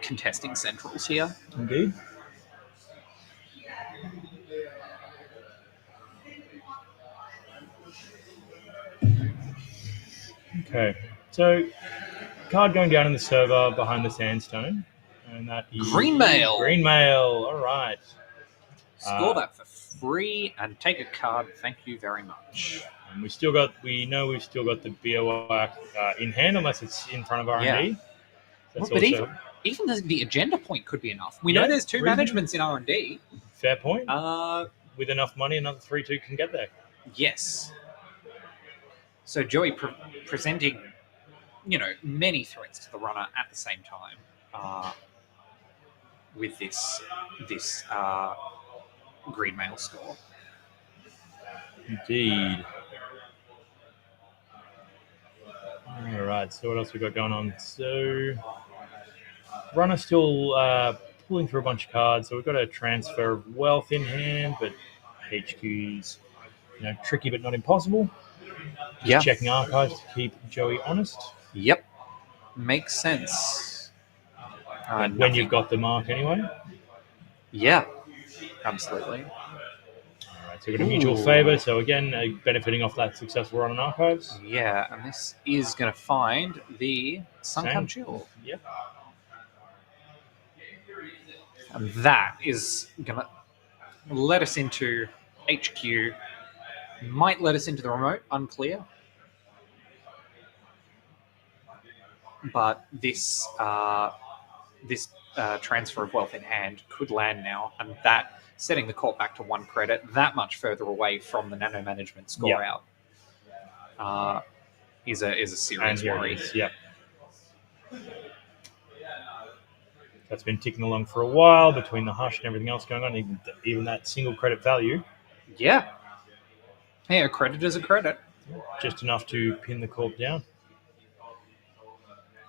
contesting centrals here. Indeed. Okay, so card going down in the server behind the sandstone, and that is Green Mail. Green Mail. All right. Score that for free and take a card. Thank you very much. And we've still got the BOI in hand, unless it's in front of R&D. Yeah. That's But even the agenda point could be enough. We know there's 2 managements in R&D. Fair point. With enough money, another 3-2 can get there. Yes. So Joey presenting, many threats to the runner at the same time with this Green Mail score. Indeed. All right, so what else we got going on? So runner still pulling through a bunch of cards. So we've got a transfer of wealth in hand, but HQ's tricky but not impossible. Just checking archives to keep Joey honest. Yep. Makes sense. When you've got the mark anyway. Yeah, absolutely. All right, so we've got a mutual favour. So again, benefiting off that successful run on archives. Yeah, and this is going to find the Sunken Jewel. Yep. And that is going to let us into HQ. Might let us into the remote, unclear. But this transfer of wealth in hand could land now, and that setting the Corp back to 1 credit, that much further away from the nano management score out, is a serious worry. Yep. That's been ticking along for a while between the hush and everything else going on, even that single credit value. Yeah. Yeah, a credit is a credit. Just enough to pin the Corp down.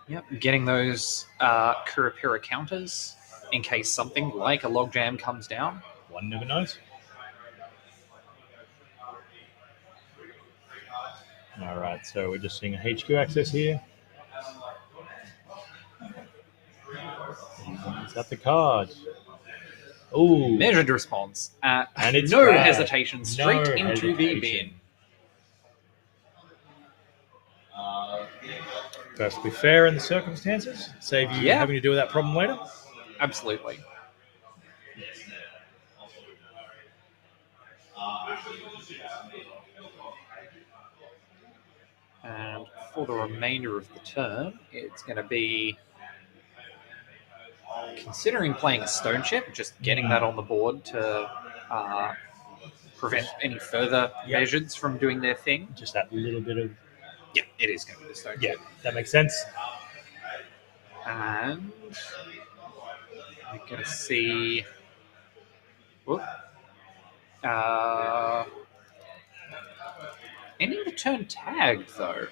Yep, getting those Kurapira counters in case something like a logjam comes down. One never knows. All right, so we're just seeing a HQ access here. Is that the card? Oh, Measured response. And it's no trash. hesitation, straight No into the hesitation. bin. Perfectly fair in the circumstances. Save you having to deal with that problem later. Absolutely. And for the remainder of the turn, it's going to be considering playing a stone chip, just getting that on the board to prevent any further measures from doing their thing. Just that little bit of... Yeah, it is going to be the stone chip. Yeah, that makes sense. And we're going to see... ending the turn tagged, though.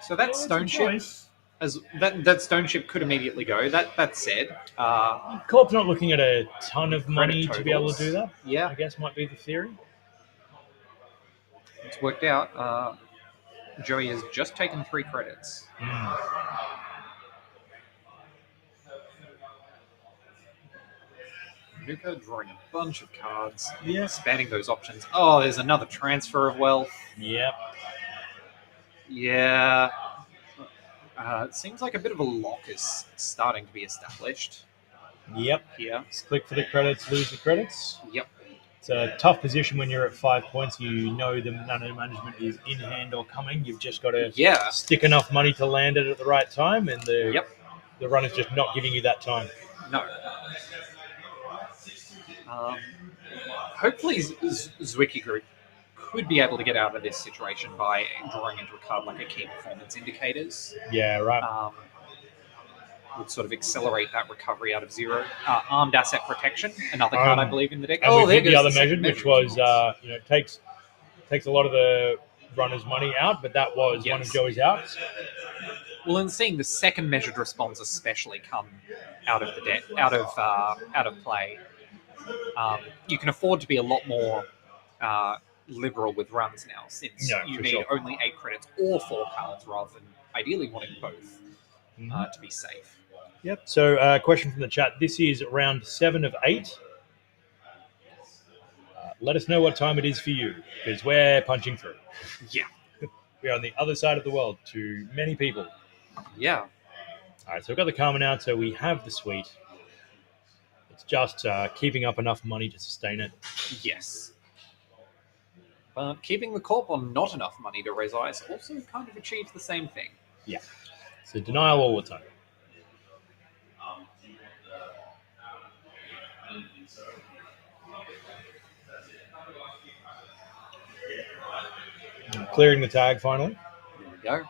So that stone chip... That stone chip could immediately go. That said... Corp's not looking at a ton of money to be able to do that. Yeah. I guess might be the theory. It's worked out. Joey has just taken 3 credits. Nuka drawing a bunch of cards. Yeah. Spanning those options. Oh, there's another transfer of wealth. Yep. Yeah. It seems like a bit of a lock is starting to be established. Yep. Here. Just click for the credits, lose the credits. Yep. It's a tough position when you're at 5 points. You know the management is in hand or coming. You've just got to stick enough money to land it at the right time, and the run is just not giving you that time. No. Hopefully, Zwicky Group could be able to get out of this situation by drawing into a card like a key performance indicators. Yeah, right. Would sort of accelerate that recovery out of 0. Armed asset protection, another card I believe in the deck. And there goes the other measure, which was takes a lot of the runner's money out, but that was one of Joey's outs. Well, and seeing the second measured response especially come out of the deck, out of play, you can afford to be a lot more liberal with runs now, since you need only 8 credits or 4 cards rather than ideally wanting both to be safe. Yep. So, question from the chat. This is round 7 of 8. Let us know what time it is for you, because we're punching through. Yeah. We're on the other side of the world to many people. Yeah. All right, so we've got the Carmen out, so we have the suite. It's just keeping up enough money to sustain it. Yes. But keeping the corp on not enough money to raise ice also kind of achieves the same thing. Yeah. So denial all the time. Clearing the tag finally. There we go.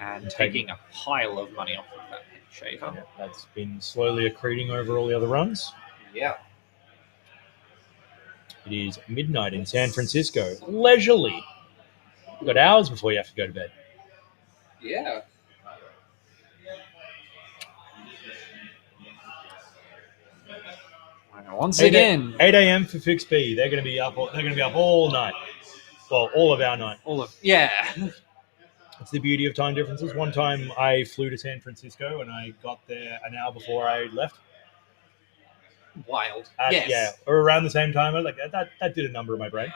And taking a pile of money off of that shaver. Yeah, that's been slowly accreting over all the other runs. Yeah. It is midnight in San Francisco. Leisurely. You've got hours before you have to go to bed. Yeah. Once again, 8 a.m. for Fix B. They're going to be up. They're going to be up all night. Well, all of our night. It's the beauty of time differences. One time I flew to San Francisco and I got there an hour before I left. Wild. Yeah, or around the same time. I was like, that did a number in my brain.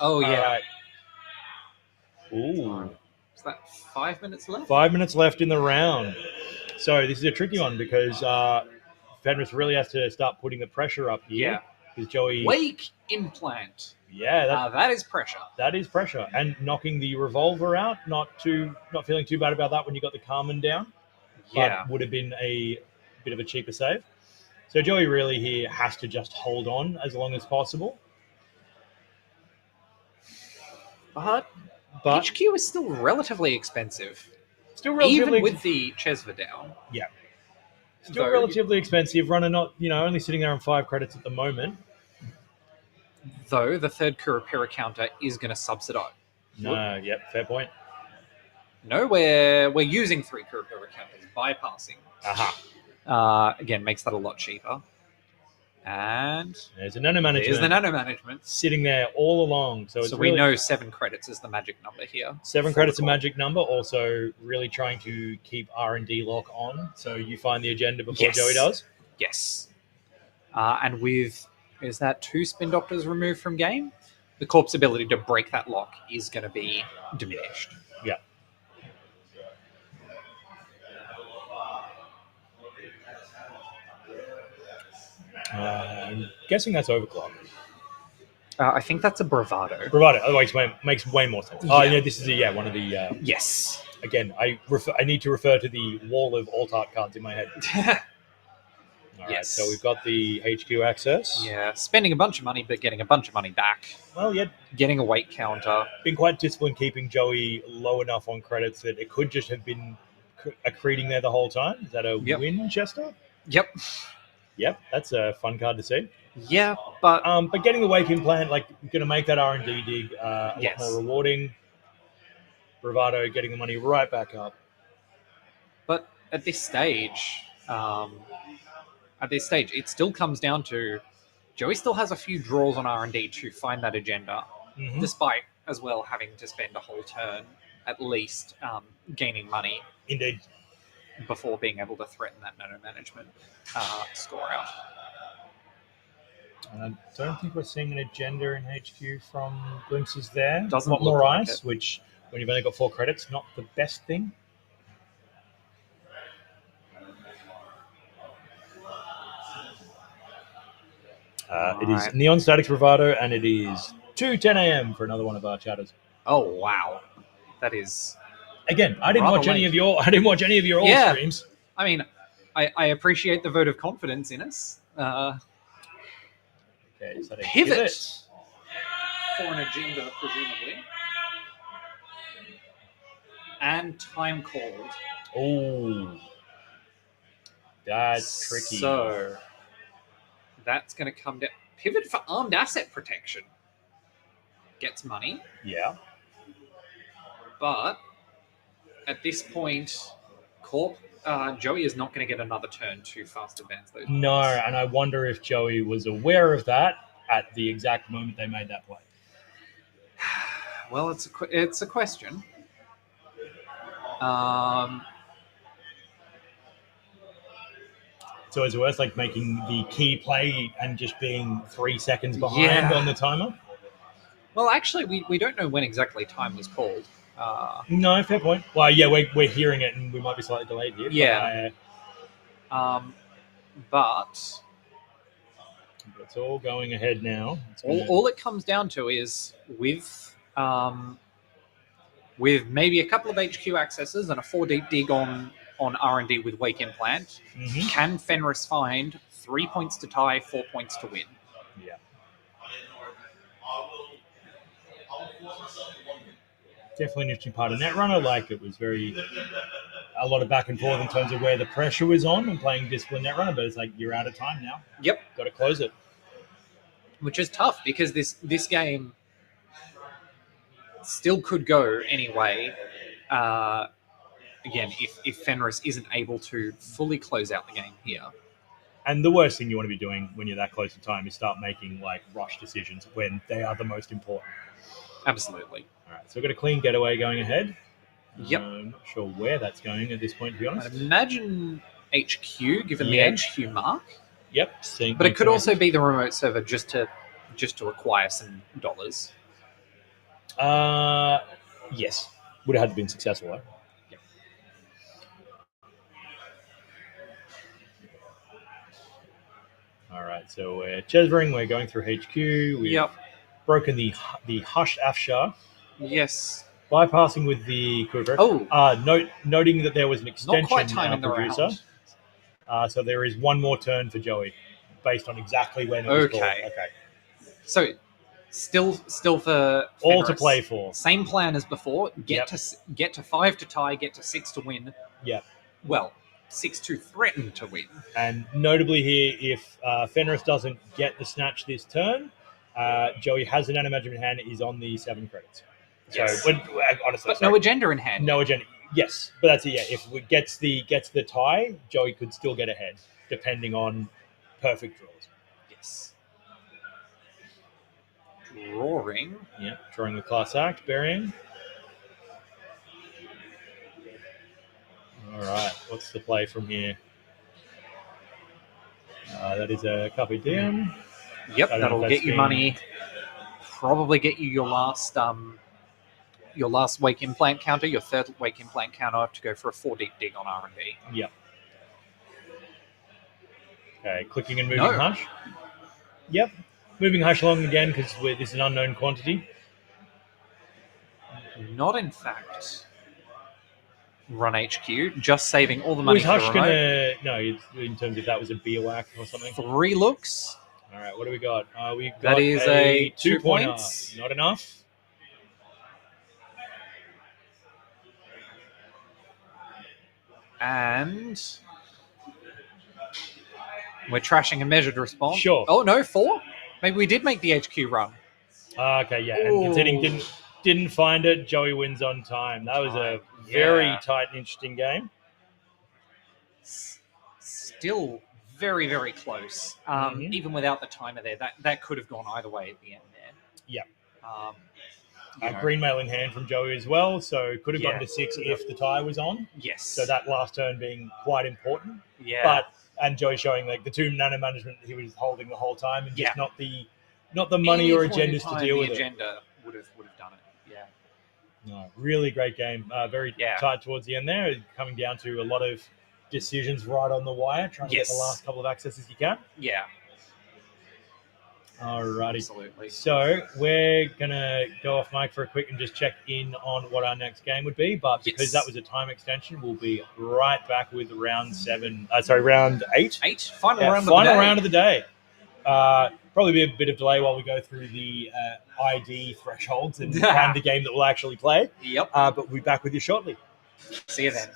Oh, yeah. All right. Ooh. Is that 5 minutes left? 5 minutes left in the round. So this is a tricky one because Fenris really has to start putting the pressure up here. Yeah. Because Joey... Wake implant. Yeah. That is pressure. That is pressure. And knocking the revolver out, not feeling too bad about that when you got the Carmen down. Yeah. But would have been a bit of a cheaper save. So Joey really here has to just hold on as long as possible. But HQ is still relatively expensive. Still relatively... Even with the Chesva down. Yeah. Still relatively expensive. Runner not, only sitting there on 5 credits at the moment. Though the third Kurapira counter is going to subsidize. No, yep, fair point. No, we're using 3 Kurapira counters, bypassing. Aha. Again, makes that a lot cheaper. And there's a nano management. There's the nano management sitting there all along. So, we know 7 credits is the magic number here. 7 credits a magic number. Also, really trying to keep R&D lock on. So you find the agenda before Joey does. Yes. And is that 2 spin doctors removed from game? The corp's ability to break that lock is going to be diminished. Yeah. I'm guessing that's overclock. I think that's a bravado. Bravado. Otherwise, makes way more sense. Oh, yeah. This is one of the. Yes. Again, I need to refer to the wall of alt art cards in my head. All right, so we've got the HQ access. Yeah, spending a bunch of money, but getting a bunch of money back. Well, yeah. Getting a weight counter. Been quite disciplined keeping Joey low enough on credits that it could just have been accreting there the whole time. Is that a win, Chester? Yep. Yep, that's a fun card to see. Yeah, but getting the wake implant, going to make that R&D dig a lot more rewarding. Bravado getting the money right back up. But at this stage, it still comes down to Joey still has a few draws on R&D to find that agenda, despite as well having to spend a whole turn at least gaining money. Indeed. Before being able to threaten that nano management score out. And I don't think we're seeing an agenda in HQ from glimpses there. Doesn't a lot look more like ice, which when you've only got 4 credits, not the best thing. It is Neon Statics Bravado, and it is 2:10 a.m. for another one of our chatters. Oh wow, that is. Again, I didn't watch any of your old streams. I mean, I appreciate the vote of confidence in us. Okay, is that a pivot for an agenda, presumably, and time called. Oh, that's tricky. So that's going to come down. Pivot for armed asset protection. Gets money. Yeah. But at this point, Joey is not going to get another turn to fast advance those. No, and I wonder if Joey was aware of that at the exact moment they made that play. Well, it's a question. So is it worth making the key play and just being 3 seconds behind on the timer? Well, actually, we don't know when exactly time was called. No, fair point. Well, yeah, we're hearing it, and we might be slightly delayed here. Yeah. But it's all going ahead now. All it comes down to is with maybe a couple of HQ accesses and a 4 deep dig on R&D with Wake Implant, can Fenris find 3 points to tie, 4 points to win? Yeah. Definitely an interesting part of Netrunner. It was a lot of back and forth in terms of where the pressure was on and playing disciplined Netrunner, but it's you're out of time now. Yep. Got to close it. Which is tough because this game still could go anyway. Again, if Fenris isn't able to fully close out the game here. And the worst thing you want to be doing when you're that close to time is start making rush decisions when they are the most important. Absolutely. All right, so we've got a clean getaway going ahead. Yep. I'm not sure where that's going at this point, to be honest. I'd imagine HQ, given the HQ mark. Yep. But it could also be the remote server just to acquire some dollars. Yes. Would have had to been successful, though. Yep. All right, so we're chesvering, we're going through HQ. We've broken the hushed Afshar. Yes. Bypassing with the Kugler. Noting that there was an extension not quite time in the producer. Round. So there is one more turn for Joey, based on exactly when it was called. Okay. So still for all Fenris, to play for. Same plan as before. Get to 5 to tie, get to 6 to win. Yep. Well, 6 to threaten to win. And notably here, if Fenris doesn't get the snatch this turn, Joey has an animagic in hand, is on the 7 credits. Yes. So, honestly, no agenda in hand. No agenda. Yes, but that's it. Yeah, if it gets the tie, Joey could still get ahead, depending on perfect draws. Yes. Drawing. Yeah, drawing the class act, burying. All right, what's the play from here? That is a copy down. Yep, that'll get you money. Probably get you your last wake implant counter, your third wake implant counter to go for a 4 deep dig on R&D. Yep. Okay, clicking and moving hush. Yep, moving hush along again because this is an unknown quantity. Not in fact. Run HQ, just saving all the money for the remote. No, in terms of that was a beer whack or something. 3 looks. All right, what do we got? We got that is a 2 pointer. points. Not enough. And we're trashing a measured response. Sure. Oh no, 4. Maybe we did make the HQ run. Okay, yeah. And conceding didn't find it. Joey wins on time. That was a very tight and interesting game. Still very, very close. Even without the timer there, that could have gone either way at the end there. Yeah. Green mail in hand from Joey as well, so could have gone to 6 if the tie was on. Yes. So that last turn being quite important. Yeah. And Joey showing like the 2 nano management he was holding the whole time, and just not the money or agendas to deal with it. The agenda would have done it. Yeah. No, really great game. Very tight towards the end there, coming down to a lot of decisions right on the wire, trying to get the last couple of accesses you can. Yeah. Alrighty. Absolutely. So we're going to go off mic for a quick and just check in on what our next game would be. But because that was a time extension, we'll be right back with round 8. 8? Final round of the day. Probably be a bit of delay while we go through the ID thresholds and find the game that we'll actually play. Yep. But we'll be back with you shortly. See you then.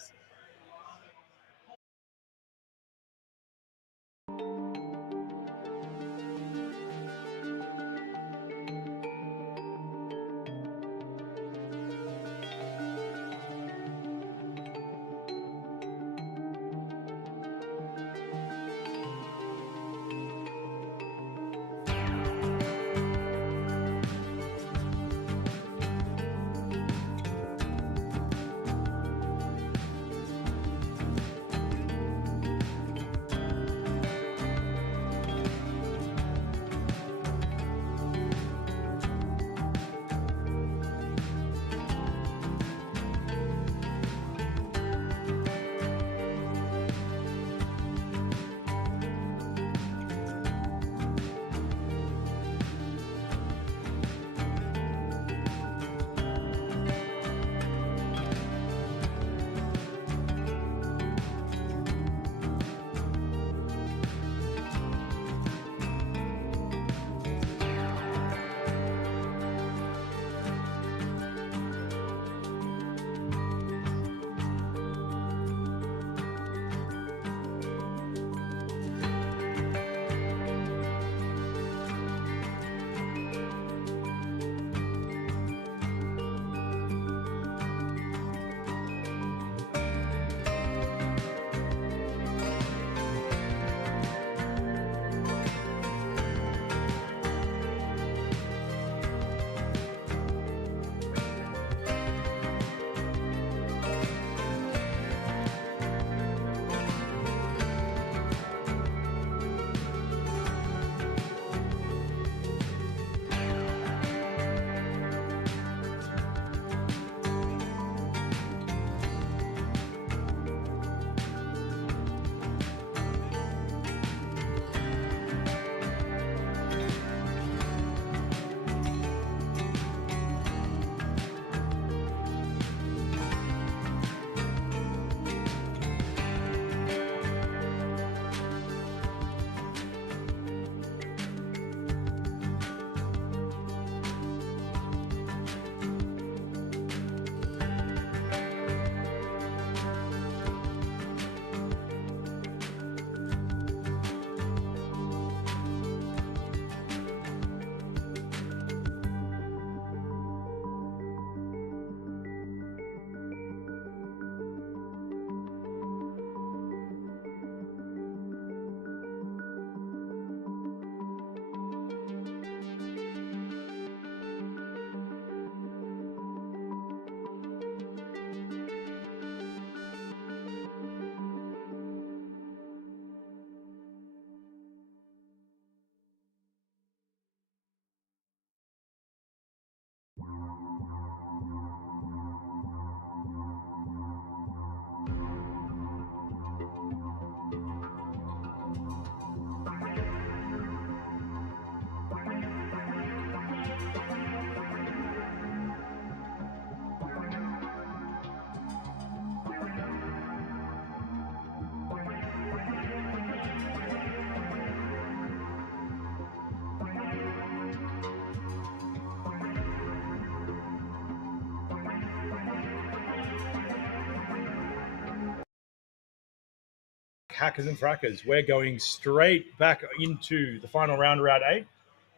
hackers and frackers. We're going straight back into the final round, round 8.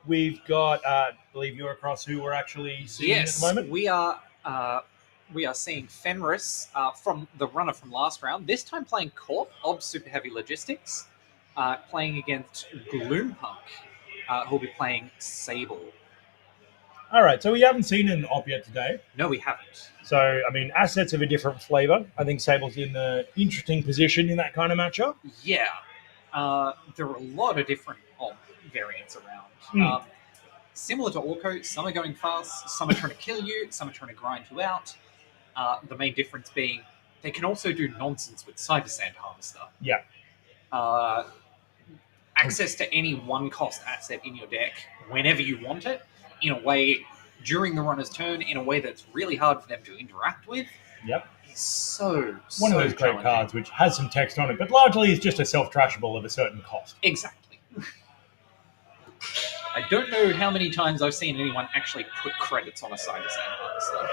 We've got, I believe you're across who we're actually seeing at the moment. We are seeing Fenris from the runner from last round. This time playing Corp, Ob Super Heavy Logistics, playing against Gloompunk, who'll be playing Sable. All right, so we haven't seen an op yet today. No, we haven't. So, I mean, assets of a different flavor. I think Sable's in an interesting position in that kind of matchup. Yeah. There are a lot of different op variants around. Similar to Orko, some are going fast, some are trying to kill you, some are trying to grind you out. The main difference being they can also do nonsense with Cyber Sand Harvester. Yeah. Access to any one-cost asset in your deck whenever you want it, in a way during the runner's turn, in a way that's really hard for them to interact with. Yep. Is so one of those great cards which has some text on it, but largely is just a self-trashable of a certain cost. Exactly. I don't know how many times I've seen anyone actually put credits on a Cyber Sand Harvester.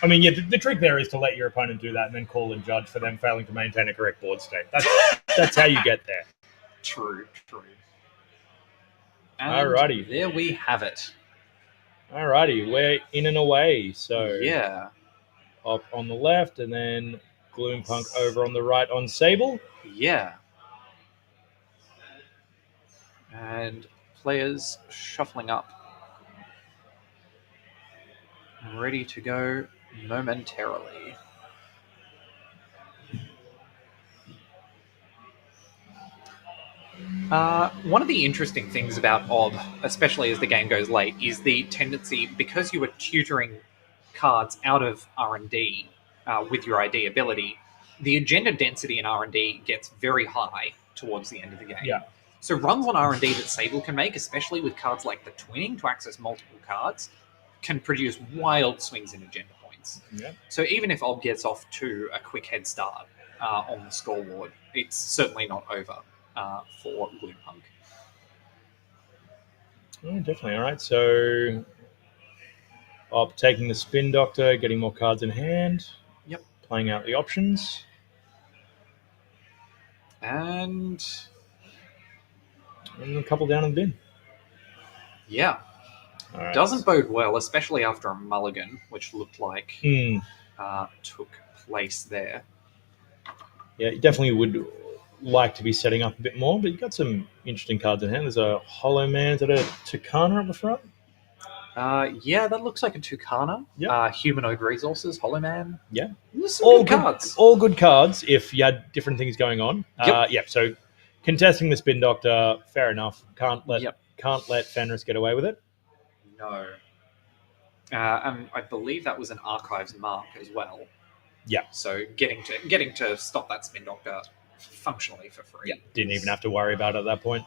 I mean, yeah, the trick there is to let your opponent do that and then call and judge for them failing to maintain a correct board state. That's how you get there. True. Alrighty. There we have it. Alrighty, we're in and away. So yeah, up on the left, and then Gloompunk over on the right on Sable. Yeah. And players shuffling up, ready to go momentarily. One of the interesting things about Ob, especially as the game goes late, is the tendency, because you are tutoring cards out of R&D with your ID ability, the agenda density in R&D gets very high towards the end of the game. Yeah. So runs on R&D that Sable can make, especially with cards like the Twinning to access multiple cards, can produce wild swings in agenda points. Yeah. So even if Ob gets off to a quick head start on the scoreboard, it's certainly not over for Gloompunk. Oh, definitely. All right. So Ob taking the Spin Doctor, getting more cards in hand. Yep. Playing out the options. And a couple down in the bin. Yeah. Right. Doesn't bode well, especially after a mulligan, which looked like took place there. Yeah, you definitely would like to be setting up a bit more, but you've got some interesting cards in hand. There's a Hollow Man. Is that a Tucana up the front? Yeah, that looks like a Tucana. Yep. Humanoid Resources, Hollow Man. Yeah. All good cards. All good cards if you had different things going on. Yep. So contesting the Spin Doctor, fair enough. Can't let Fenris get away with it. No. And I believe that was an Archives mark as well. Yeah. So getting to stop that Spin Doctor functionally for free. Yeah. Didn't even have to worry about it at that point.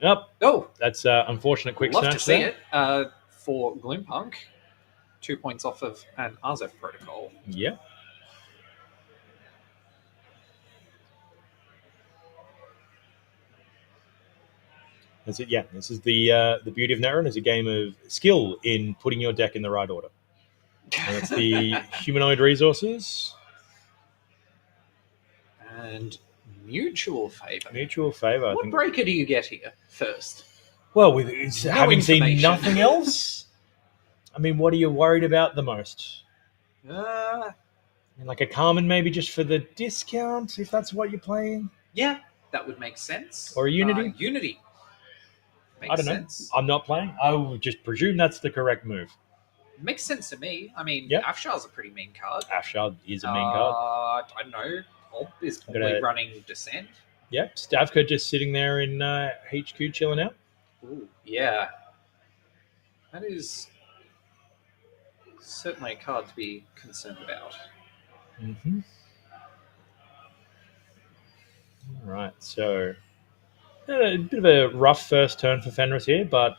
Yep. Oh, that's unfortunate. Quick love snatch to see there. it for Gloompunk. 2 points off of an Arzef protocol. Yeah. That's it. Yeah. This is the beauty of Netrun, is a game of skill in putting your deck in the right order. And it's the Humanoid Resources. And Mutual Favor. Mutual Favor. What breaker do you get here first? Well, with having seen nothing else, I mean, what are you worried about the most? Like a Carmen, maybe just for the discount, if that's what you're playing? Yeah, that would make sense. Or a Unity? Unity. I don't know. I'm not playing. I would just presume that's the correct move. Makes sense to me. I mean, Yep. Afshar's a pretty mean card. Afshar is a mean card. I don't know. Ob is probably running Descent. Yep. Stavka just sitting there in HQ chilling out. Ooh, yeah. That is certainly a card to be concerned about. Mm-hmm. All right. So a bit of a rough first turn for Fenris here, but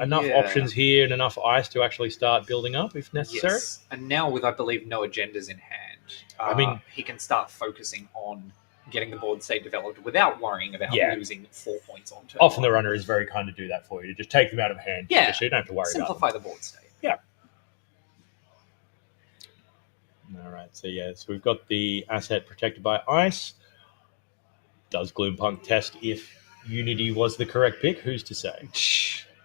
enough options here and enough ice to actually start building up if necessary. Yes. And now with, I believe, no agendas in hand, I mean, he can start focusing on getting the board state developed without worrying about losing 4 points on turn. Often the runner is very kind to do that for you, to just take them out of hand. Yeah. So you don't have to worry Simplify the board state. Yeah. All right. So we've got the asset protected by ice. Does Gloompunk test if Unity was the correct pick? Who's to say?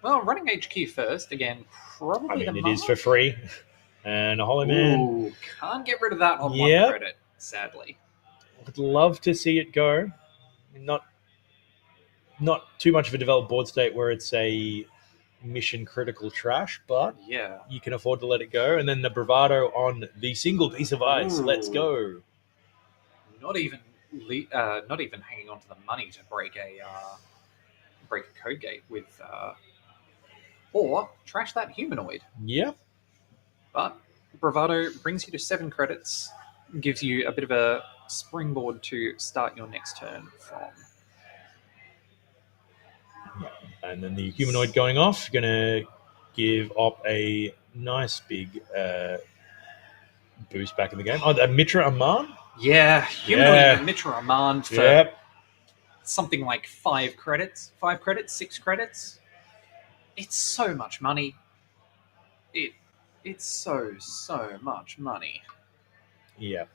Well, running HQ first again. Probably it is for free. And a Hollow Man. Ooh, can't get rid of that on 1 credit. Sadly, I'd love to see it go. Not too much of a developed board state where it's a mission critical trash, but you can afford to let it go. And then the bravado on the single piece of ice. Ooh. Let's go. Not even hanging on to the money to break a code gate with, or trash that humanoid. Yep. But bravado brings you to 7 credits, gives you a bit of a springboard to start your next turn from. And then the humanoid going off, going to give Op a nice big boost back in the game. Oh, that Mitra Aman? Yeah, humanoid and Mitra Aman for something like 5 credits. 5 credits, 6 credits. It's so much money. It's so much money. Yeah.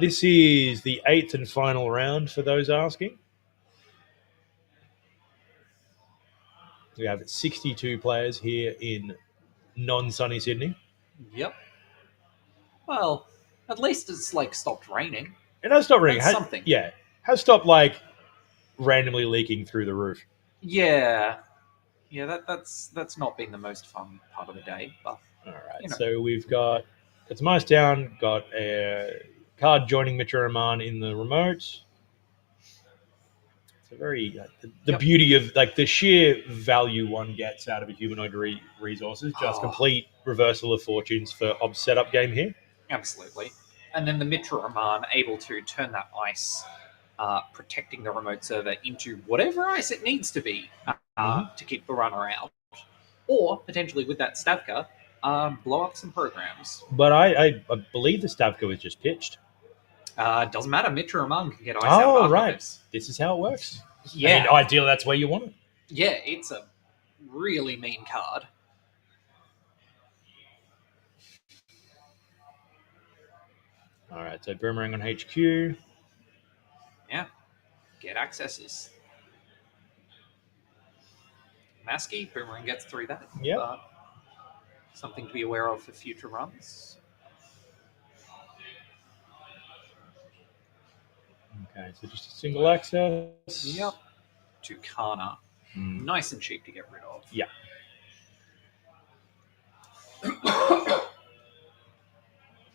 This is the 8th and final round for those asking. We have 62 players here in non-sunny Sydney. Yep. Well, at least it's stopped raining. It has stopped raining. Something. Yeah. Has stopped randomly leaking through the roof. Yeah. Yeah, that's not been the most fun part of the day, but all right. So we've got some ice down, got a card joining Mitra Aman in the remote. It's a very the beauty of the sheer value one gets out of a humanoid resources, just complete reversal of fortunes for Ob's setup game here. Absolutely. And then the Mitra Aman able to turn that ice, protecting the remote server into whatever ice it needs to be to keep the runner out. Or, potentially with that Stavka, blow up some programs. But I believe the Stavka was just pitched. Doesn't matter. Mitra Aman can get ice out of archives. This is how it works. Yeah. I mean, ideally, that's where you want it. Yeah, it's a really mean card. All right, so Boomerang on HQ. Yeah. Get accesses. Masky, Boomerang gets through that. Yep. Something to be aware of for future runs. Okay, so just a single access. Yep. To Kana. Nice and cheap to get rid of. Yeah.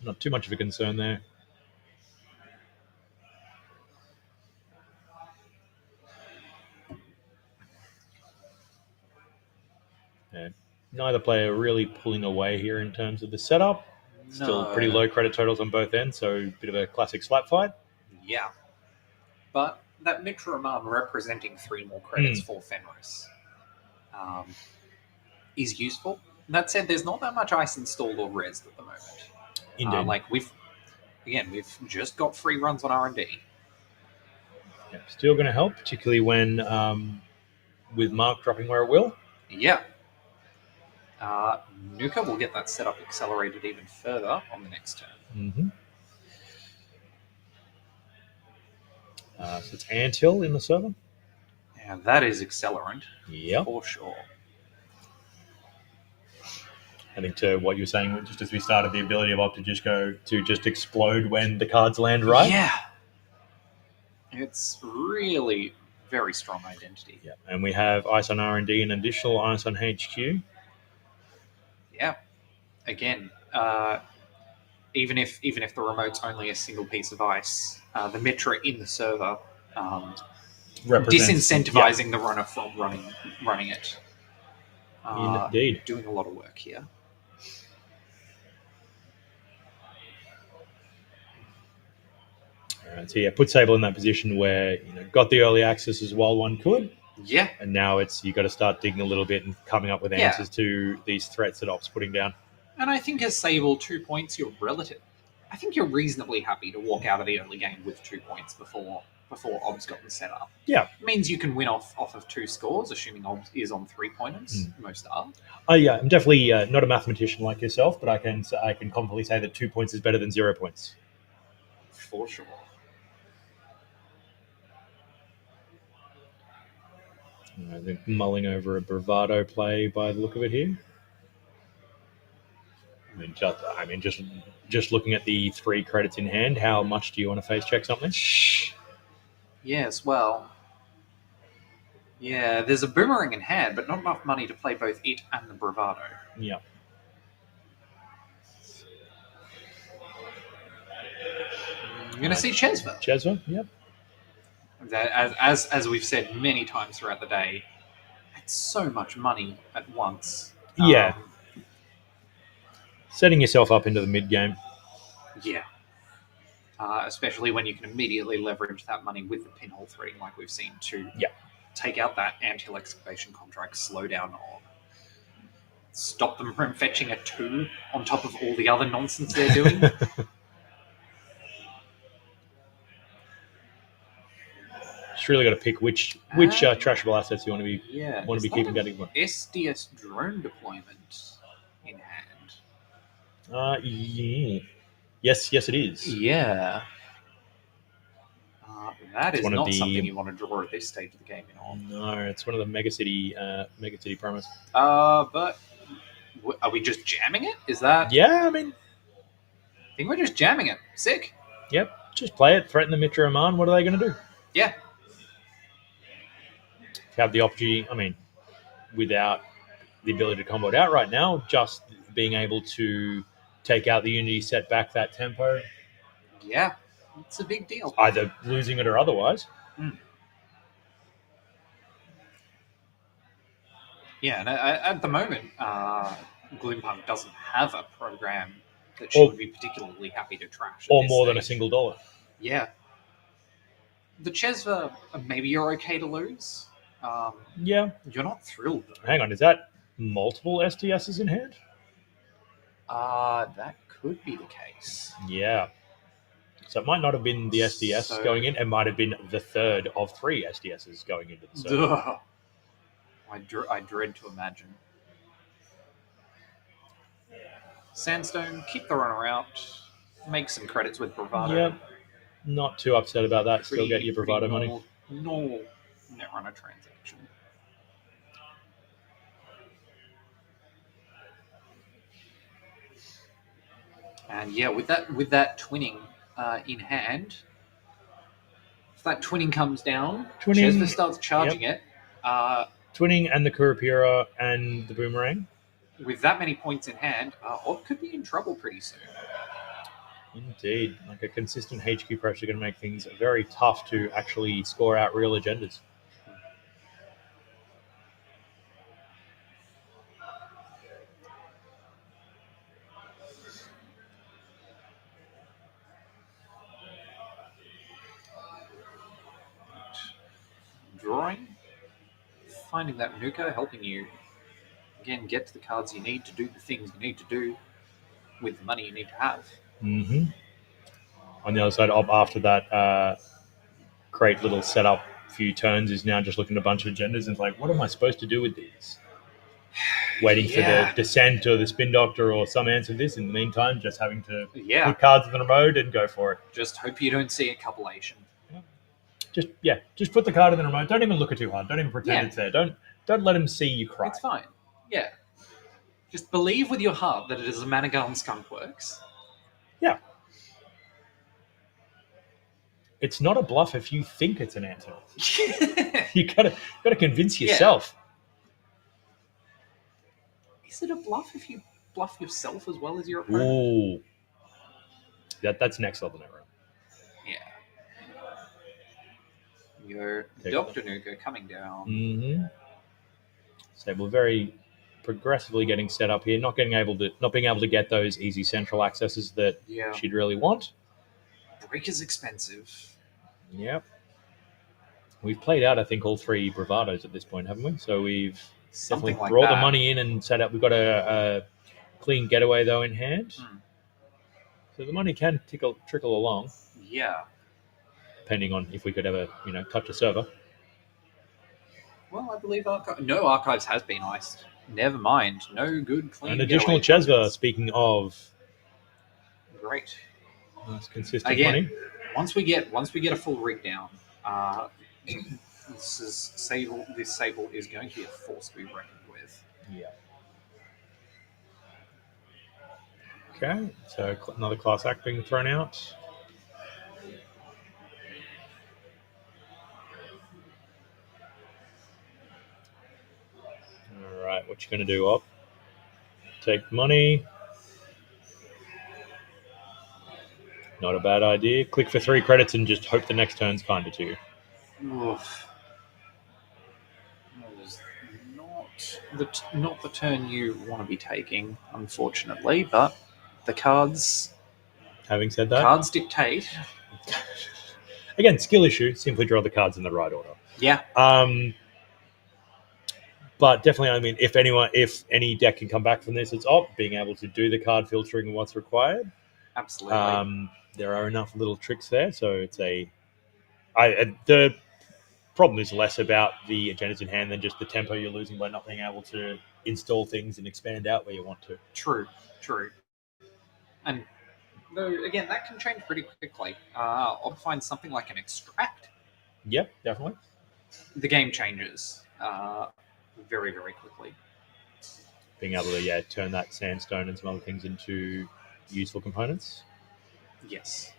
Not too much of a concern there. And neither player really pulling away here in terms of the setup. Still pretty low credit totals on both ends, so a bit of a classic slap fight. Yeah. But that Mitra Aman representing 3 more credits for Fenris is useful. That said, there's not that much ice installed or rezzed at the moment. Indeed. We've just got free runs on R&D. Yeah, still going to help, particularly when with Mark dropping where it will. Yeah. Nuka will get that setup accelerated even further on the next turn. So it's Anthill in the server. Yeah, that is accelerant. Yeah, for sure. I think to what you were saying, just as we started, the ability of Op to just explode when the cards land right. Yeah, it's really very strong identity. Yeah, and we have ice on R&D and additional ice on HQ. Yeah, again, even if the remote's only a single piece of ice, the Mitra in the server disincentivizing the runner from running it. Indeed, doing a lot of work here. All right, so yeah, put Sable in that position where got the early access as well one could. Yeah, and now you got to start digging a little bit and coming up with answers to these threats that Op's putting down. And I think as Sable 2 points, I think you're reasonably happy to walk out of the early game with 2 points before before Ob's gotten set up. Yeah. It means you can win off of 2 scores, assuming Ob is on 3-pointers. Most are. Yeah, I'm definitely not a mathematician like yourself, but I can confidently say that 2 points is better than 0 points. For sure. I think mulling over a bravado play by the look of it here. I mean, just looking at the 3 credits in hand, how much do you want to face check something? Yes, well, yeah, there's a boomerang in hand, but not enough money to play both it and the bravado. Yeah. I'm going to see Chesva. Chesva, yep. As we've said many times throughout the day, it's so much money at once. Yeah. Setting yourself up into the mid game. Yeah. Especially when you can immediately leverage that money with the pinhole threading, like we've seen, to take out that anthill excavation contract, slow down Ob, stop them from fetching a 2 on top of all the other nonsense they're doing. Just really got to pick which trashable assets you want to be keeping going. SDS drone deployment in hand. Yeah. Yes, it is. Yeah. That is not something you want to draw at this stage of the game. No, it's one of the Mega City promos. But are we just jamming it? Is that? Yeah, I mean, I think we're just jamming it. Sick. Yep, just play it. Threaten the Mitra Aman. What are they going to do? Yeah. Have the opportunity. I mean, without the ability to combo it out right now, just being able to take out the Unity, set back that tempo. Yeah, it's a big deal. Either losing it or otherwise. Yeah, and at the moment, Gloompunk doesn't have a program that she would be particularly happy to trash. Or more than $1. Yeah. The Chesva, maybe you're okay to lose. Yeah. You're not thrilled, though. Hang on, is that multiple SDSs in hand? That could be the case. Yeah. So it might not have been the SDS going in. It might have been the third of 3 SDSs going into the server. I dread to imagine. Sandstone, keep the runner out. Make some credits with bravado. Yep. Not too upset about that. Still get your bravado money. Normal net runner transaction. And yeah, with that twinning in hand, if that twinning comes down, Chesva starts charging it. Twinning and the Kurapira and the Boomerang. With that many points in hand, Ob could be in trouble pretty soon. Indeed. Like a consistent HQ pressure going to make things very tough to actually score out real agendas. Drawing, finding that Nuka, helping you again get to the cards you need to do the things you need to do with the money you need to have. Mm-hmm. On the other side, Ob, after that great little setup few turns, is now just looking at a bunch of agendas and it's like, what am I supposed to do with these? Waiting for the Descent or the Spin Doctor or some answer to this. In the meantime, just having to put cards in the remote and go for it. Just hope you don't see a compilation. Just put the card in the remote. Don't even look at too hard. Don't even pretend it's there. Don't let him see you cry. It's fine. Yeah. Just believe with your heart that it is a Managarn Skunkworks. Yeah. It's not a bluff if you think it's an answer. You gotta convince yourself. Yeah. Is it a bluff if you bluff yourself as well as your opponent? Ooh. That's next level never. Your Dr. Nuka coming down. Mm-hmm. So we're very progressively getting set up here, not being able to get those easy central accesses that she'd really want. Break is expensive. Yep. We've played out, I think, all 3 bravados at this point, haven't we? So we've definitely brought the money in and set up. We've got a clean getaway though in hand, so the money can trickle along. Yeah. depending on if we could ever, touch a server. Well, I believe no archives has been iced. Never mind. No good clean. An additional Chesva, speaking of. Great. Nice consistent Again, money. Once we get a full rig down, this Sable is going to be a force to be reckoned with. Yeah. Okay, so another class act being thrown out. All right, what you going to do, Op? Take money. Not a bad idea. Click for 3 credits and just hope the next turn's kinder to you. Oof. That was not the turn you want to be taking, unfortunately, but the cards... Having said that... Cards dictate. Again, skill issue. Simply draw the cards in the right order. Yeah. But definitely, if any deck can come back from this, it's being able to do the card filtering and what's required. Absolutely. There are enough little tricks there, so it's the problem is less about the agendas in hand than just the tempo you're losing by not being able to install things and expand out where you want to. True. And though again, that can change pretty quickly. I'll find something like an extract. Yep, definitely. The game changes very, very quickly. Being able to turn that sandstone and some other things into useful components. Yes.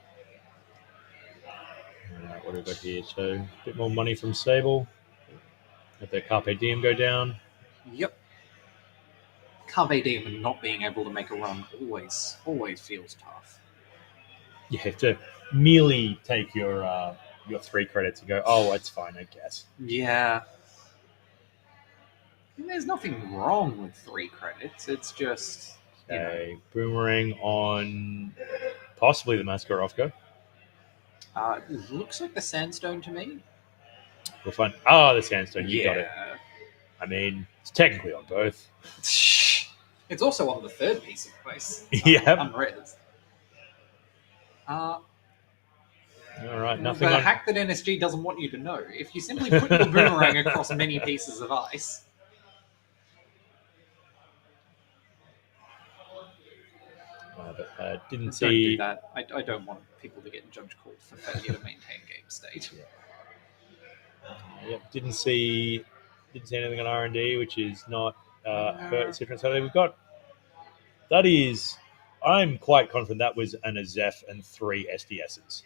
What do we got here? So a bit more money from Sable. Let their Carpe Diem go down. Yep. Carpe Diem and not being able to make a run always feels tough. You have to merely take your 3 credits and go, oh, it's fine, I guess. Yeah. And there's nothing wrong with 3 credits. It's just... Boomerang on possibly the Mascarovka. It looks like the Sandstone to me. We'll find... Oh, the Sandstone. You got it. I mean, it's technically on both. It's also on the 3rd piece of place. Yeah. Unres. All right, nothing. The hack that NSG doesn't want you to know. If you simply put your boomerang across many pieces of ice... Didn't Don't do that. I don't want people to get judge called for failure to maintain game state. Didn't see anything on R&D, which is not hurt, etc. So we've got... That is... I'm quite confident that was an Azef and 3 SDSs.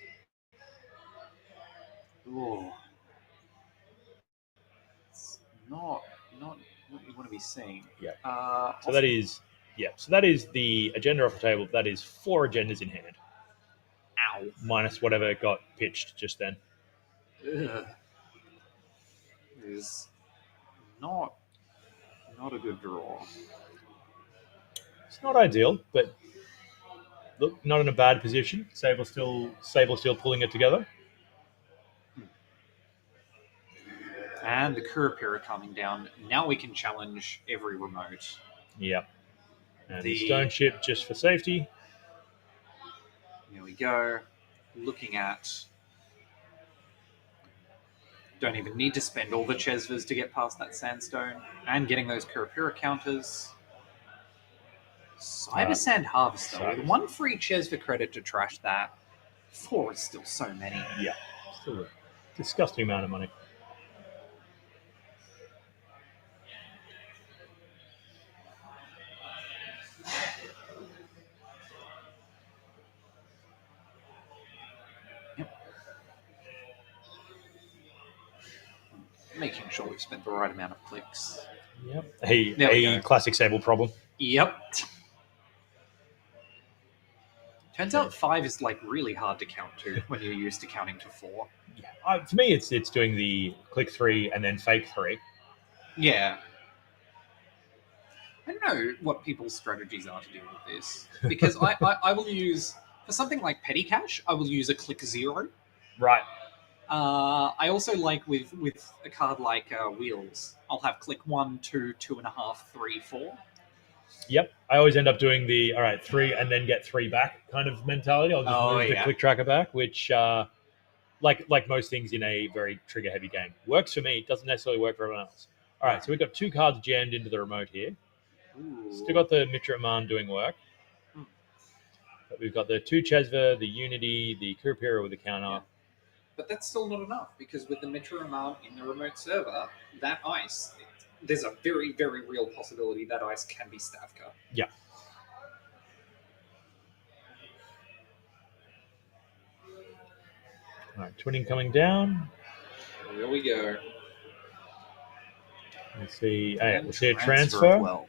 Ooh. It's not what you want to be seeing. Yeah. So that is... Yeah, so that is the agenda off the table. That is 4 agendas in hand. Ow. Minus whatever got pitched just then. Ugh. It is not a good draw. It's not ideal, but look, not in a bad position. Sable still pulling it together. And the Kurapira coming down. Now we can challenge every remote. Yeah. And the stone ship just for safety. Here we go. Looking at... Don't even need to spend all the Chesvas to get past that sandstone. And getting those Kurapira counters. Cyber Sand Harvester. With 1 free Chesva credit to trash that. 4 is still so many. Yeah. Still a disgusting amount of money. Making sure we've spent the right amount of clicks. Yep. A classic Sable problem. Yep. Turns out 5 is really hard to count to when you're used to counting to 4. Yeah. For me, it's doing the click 3 and then fake 3. Yeah. I don't know what people's strategies are to deal with this. Because I will use, for something like Petty Cash, I will use a click 0. Right. I also like with a card like Wheels, I'll have click 1, 2, 2.5, 3, 4. Yep. I always end up doing the 3 and then get 3 back kind of mentality. I'll just move the click tracker back, which like most things in a very trigger heavy game. Works for me, it doesn't necessarily work for everyone else. All right, so we've got 2 cards jammed into the remote here. Ooh. Still got the Mitra Aman doing work. But we've got the 2 Chesva, the Unity, the Kurapira with the counter. Yeah. But that's still not enough, because with the Mitra Aman in the remote server, that ice, there's a very, very real possibility that ice can be Stavka. Yeah. All right, twinning coming down. Here we go. Let's see. Oh, yeah, we'll see a Transfer transfer. of wealth.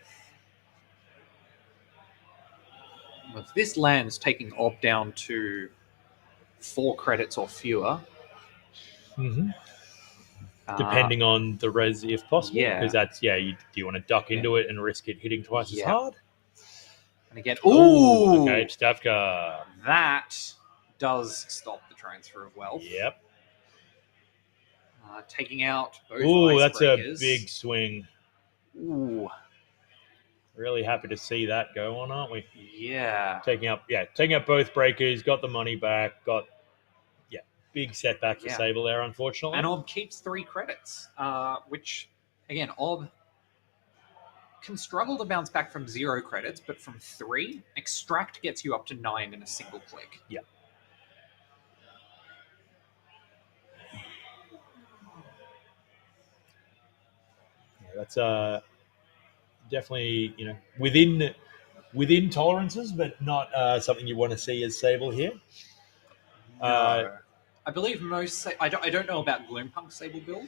If this land's taking Ob down to 4 credits or fewer, depending on the res, if possible, yeah. because that's do you want to duck into it and risk it hitting twice as hard? And again, okay, Stavka. That does stop the transfer of wealth. Yep. Taking out both that's icebreakers. A big swing. Ooh. Really happy to see that go on, aren't we? Yeah. Taking up both breakers, got the money back, got big setback for Sable there, unfortunately. And Ob keeps 3 credits, which, again, Ob can struggle to bounce back from 0 credits, but from 3, Extract gets you up to 9 in a single click. Yeah. That's definitely within tolerances, but not something you want to see as Sable here. No. I believe most... I don't know about Gloompunk's Sable build,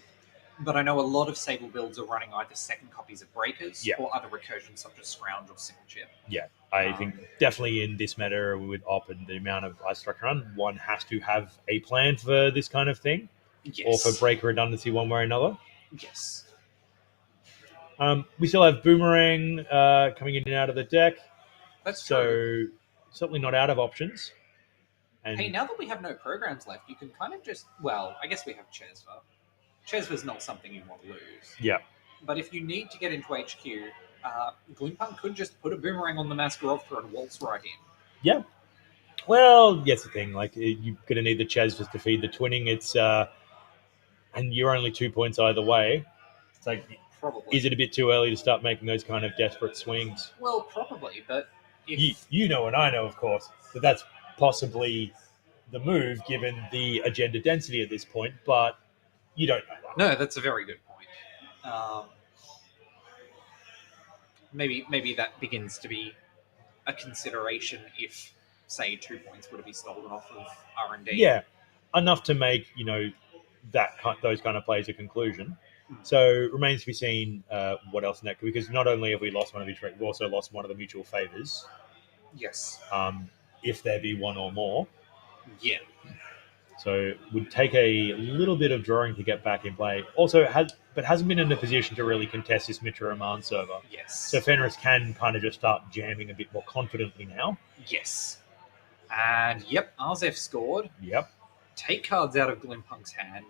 but I know a lot of Sable builds are running either second copies of Breakers or other recursions such as Scrounge or Single Chip. Yeah, I think definitely in this meta with Op and the amount of ice structure run, one has to have a plan for this kind of thing. Yes. Or for breaker redundancy one way or another. Yes. We still have Boomerang coming in and out of the deck. That's true. So certainly not out of options. And hey, now that we have no programs left, you can kind of just... Well, I guess we have Chesva. Chesva's not something you want to lose. Yeah. But if you need to get into HQ, Gloompunk could just put a Boomerang on the Masquerovka and waltz right in. Yeah. Well, that's the thing. Like, you're going to need the Chesvas to feed the twinning. It's and you're only 2 points either way. It's like... Probably. Is it a bit too early to start making those kind of desperate swings? Well, probably, but if... You know and I know, of course, that that's possibly the move given the agenda density at this point, but you don't know that. No, that's a very good point. Maybe that begins to be a consideration if, say, 2 points were to be stolen off of R&D. Yeah, enough to make, those kind of plays a conclusion. So remains to be seen what else in that, because not only have we lost one of each, we've also lost one of the mutual favors. Yes. If there be one or more. Yeah. So it would take a little bit of drawing to get back in play. Also, hasn't been in a position to really contest this Mitra Aman server. Yes. So Fenris can kind of just start jamming a bit more confidently now. Yes. And Arzef scored. Yep. Take cards out of Glimpunk's hand.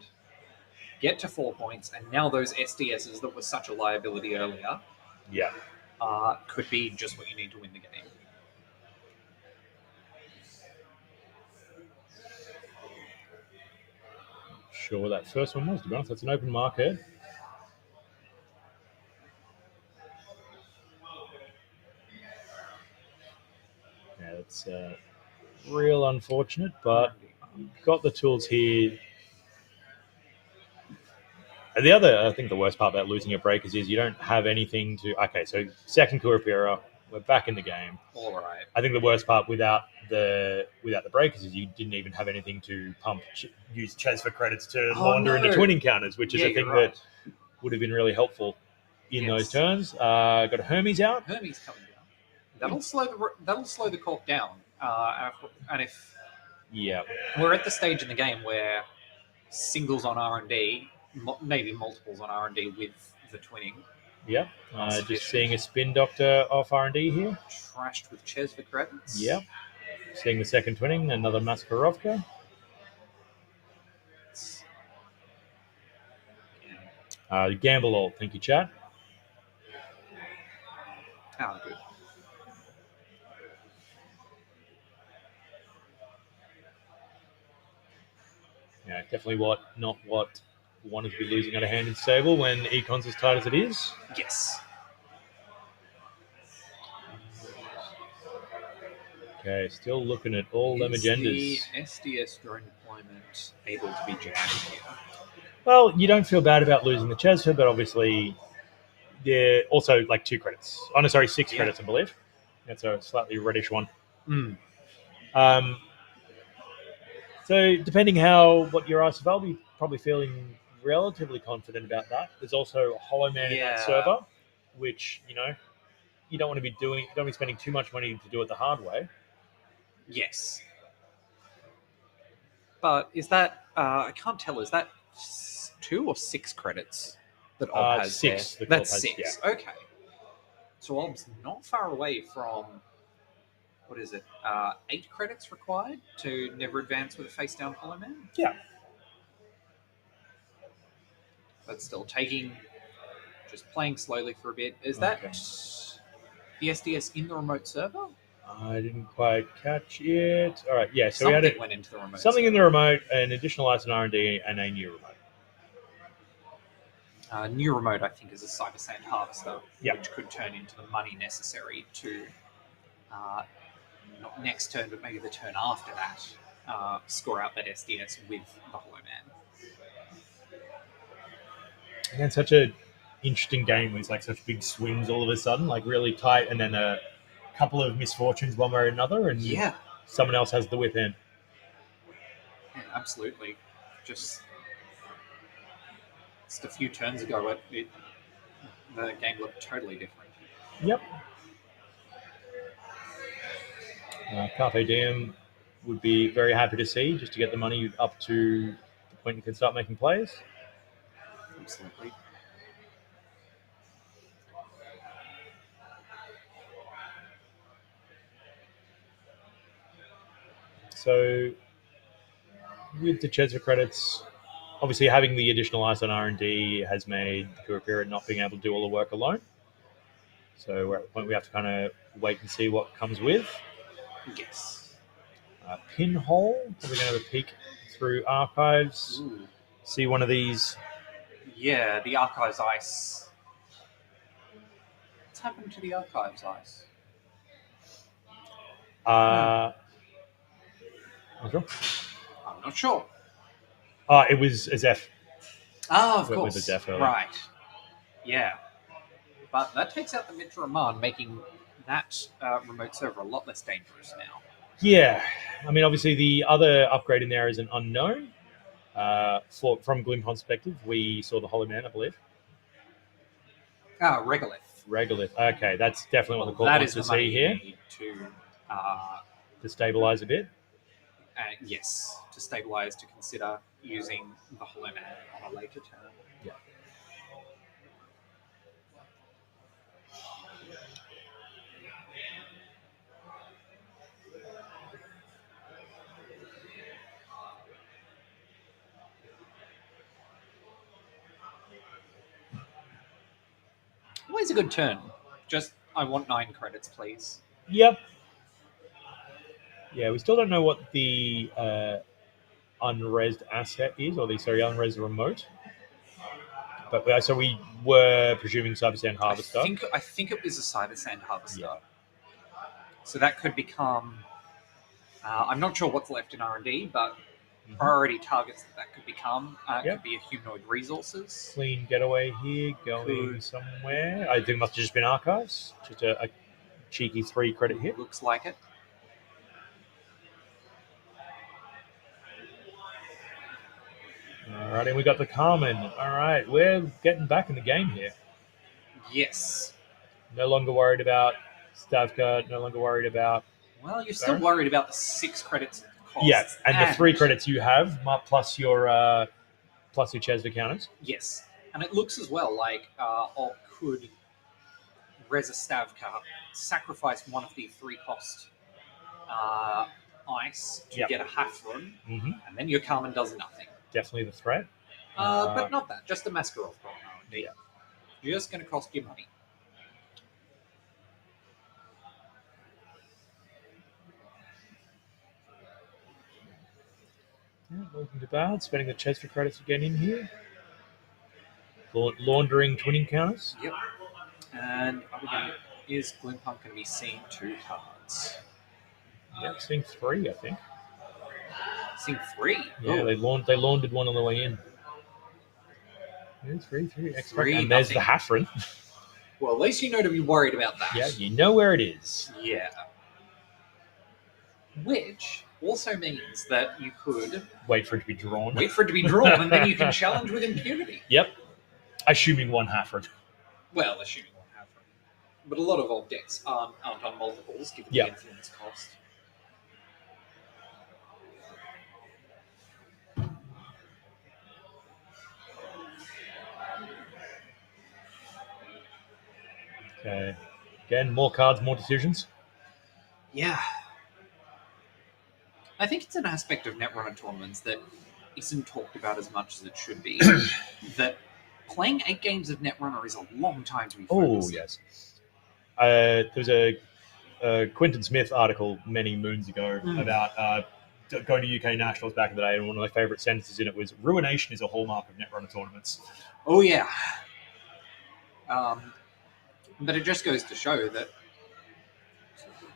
Get to 4 points, and now those SDSs that were such a liability earlier could be just what you need to win the game. Sure what that first one was, to be honest. That's an open market. Yeah, that's real unfortunate, but got the tools here. And I think the worst part about losing your breakers is you don't have anything to... Okay, so second Kurapira, we're back in the game. All right. I think the worst part without the breakers is you didn't even have anything to use Chesva credits to launder into twinning counters, which is a thing that would have been really helpful in those turns. Got Hermes out. Hermes coming down. That'll slow the corp down. And if we're at the stage in the game where singles on R&D, maybe multiples on R&D with the twinning. Yep. Just seeing a Spin Doctor off R&D here. Trashed with Chesva credits. Yep. Seeing the second twinning, another Masquerovka. Gamble all. Thank you, chat. Oh, good. Yeah, definitely not what wanted to be losing at a hand in stable when Econ's as tight as it is. Yes. Okay, still looking at all them agendas. The SDS drone deployment able to be jammed here? Well, you don't feel bad about losing the Chesfa, but obviously, they're also like 2 credits. Oh, no, sorry, 6 credits, I believe. That's a slightly reddish one. So, depending what your ISF, I'll be probably feeling relatively confident about that. There's also a Hollow Man in that server, which you don't want to be doing. You don't want to be spending too much money to do it the hard way. Yes. But is that I can't tell. Is that 2 or 6 credits that Ob has 6. there? That's 6. Yeah. Okay. So Ob's not far away from, what is it? 8 credits required to never advance with a face down Hollow Man. Yeah. But still just playing slowly for a bit. Is that the SDS in the remote server? I didn't quite catch it. All right, yeah. So something went into the remote. Something server. In the remote, an additional ice and R&D, and a new remote. New remote, I think, is a Cyber Sand Harvester, which could turn into the money necessary to, not next turn, but maybe the turn after that, score out that SDS with the Hollow Man. Again, such a interesting game with like such big swings all of a sudden, like really tight, and then a couple of misfortunes one way or another, and someone else has the whip in. Yeah, absolutely. Just a few turns ago, the game looked totally different. Yep. Carpe Diem would be very happy to see, just to get the money up to the point you can start making plays. Absolutely. So, with the Chesva credits, obviously having the additional ice on R&D has made the Kurapira not being able to do all the work alone. So we're at the point we have to kind of wait and see what comes with. Yes. Pinhole, probably going to have a peek through archives. Ooh. See one of these. Yeah, the archives ice. What's happened to the archives ice? I'm not sure. It was a Zeph. Of course. With a Zeph earlier. Right. Yeah. But that takes out the Mitraman, making that remote server a lot less dangerous now. Yeah. I mean, obviously, the other upgrade in there is an unknown. From Glimcon's perspective, we saw the Hollow Man, I believe. Regolith. Regolith. Okay, that's definitely what the court wants to see here. To stabilize a bit. Yes, to stabilize, to consider using the Hollow Man on a later turn. Yeah. Always a good turn. Just, I want 9 credits, please. Yep. Yeah, we still don't know what the unresed asset is, or the unresed remote. But so we were presuming Cyber Sand Harvester. I think it was a Cyber Sand Harvester. Yeah. So that could become. I'm not sure what's left in R&D, but priority targets that could become could be a humanoid resources. Clean getaway here, going somewhere. I think it must have just been archives. Just a cheeky 3 credit hit. Looks like it. All right, and we got the Carmen. All right, we're getting back in the game here. Yes. No longer worried about Stavka. No longer worried about. Well, you're still worried about the 6 credits cost. Yeah, and the 3 credits you have, plus your Chesva counters. Yes, and it looks as well like Op could res a Stavka, sacrifice one of the 3 cost ice to get a Hafrun, and then your Carmen does nothing. Definitely the threat. But not that, just a Maskarov problem. Yeah. Just going to cost you money. Yeah, looking too bad. Spending the chest for credits again in here. Laundering twin encounters. Yep. And is Gloom Punk going to be seeing 2 cards? Yep, seeing 3, I think. Seeing 3? Yeah, they laundered one on the way in. Yeah, 3. And there's the Haffron. Well, at least you know to be worried about that. Yeah, you know where it is. Yeah. Which also means that you could wait for it to be drawn. And then you can challenge with impunity. Yep. Assuming one Haffron. Well, assuming one Haffron. But a lot of old decks aren't on multiples, given the influence cost. Okay. Again, more cards, more decisions. Yeah. I think it's an aspect of Netrunner tournaments that isn't talked about as much as it should be. That playing 8 games of Netrunner is a long time to be focused. Oh, yes. There was a Quinton Smith article many moons ago about going to UK Nationals back in the day, and one of my favourite sentences in it was, "Ruination is a hallmark of Netrunner tournaments." Oh, yeah. But it just goes to show that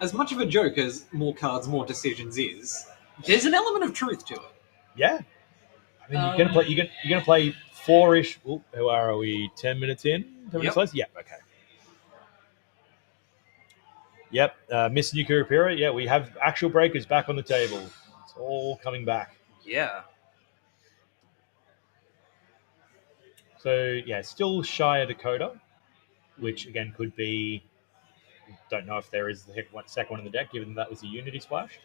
as much of a joke as more cards, more decisions is, there's an element of truth to it. Yeah. I mean, you're gonna play 4-ish. Who are we? 10 minutes in? 10 minutes left? Yeah. Okay. Yep. Miss Nuclear Pira. Yeah, we have actual breakers back on the table. It's all coming back. Yeah. So yeah, still shy of Dakota, which again could be. Don't know if there is the second one in the deck, given that was a Unity splash.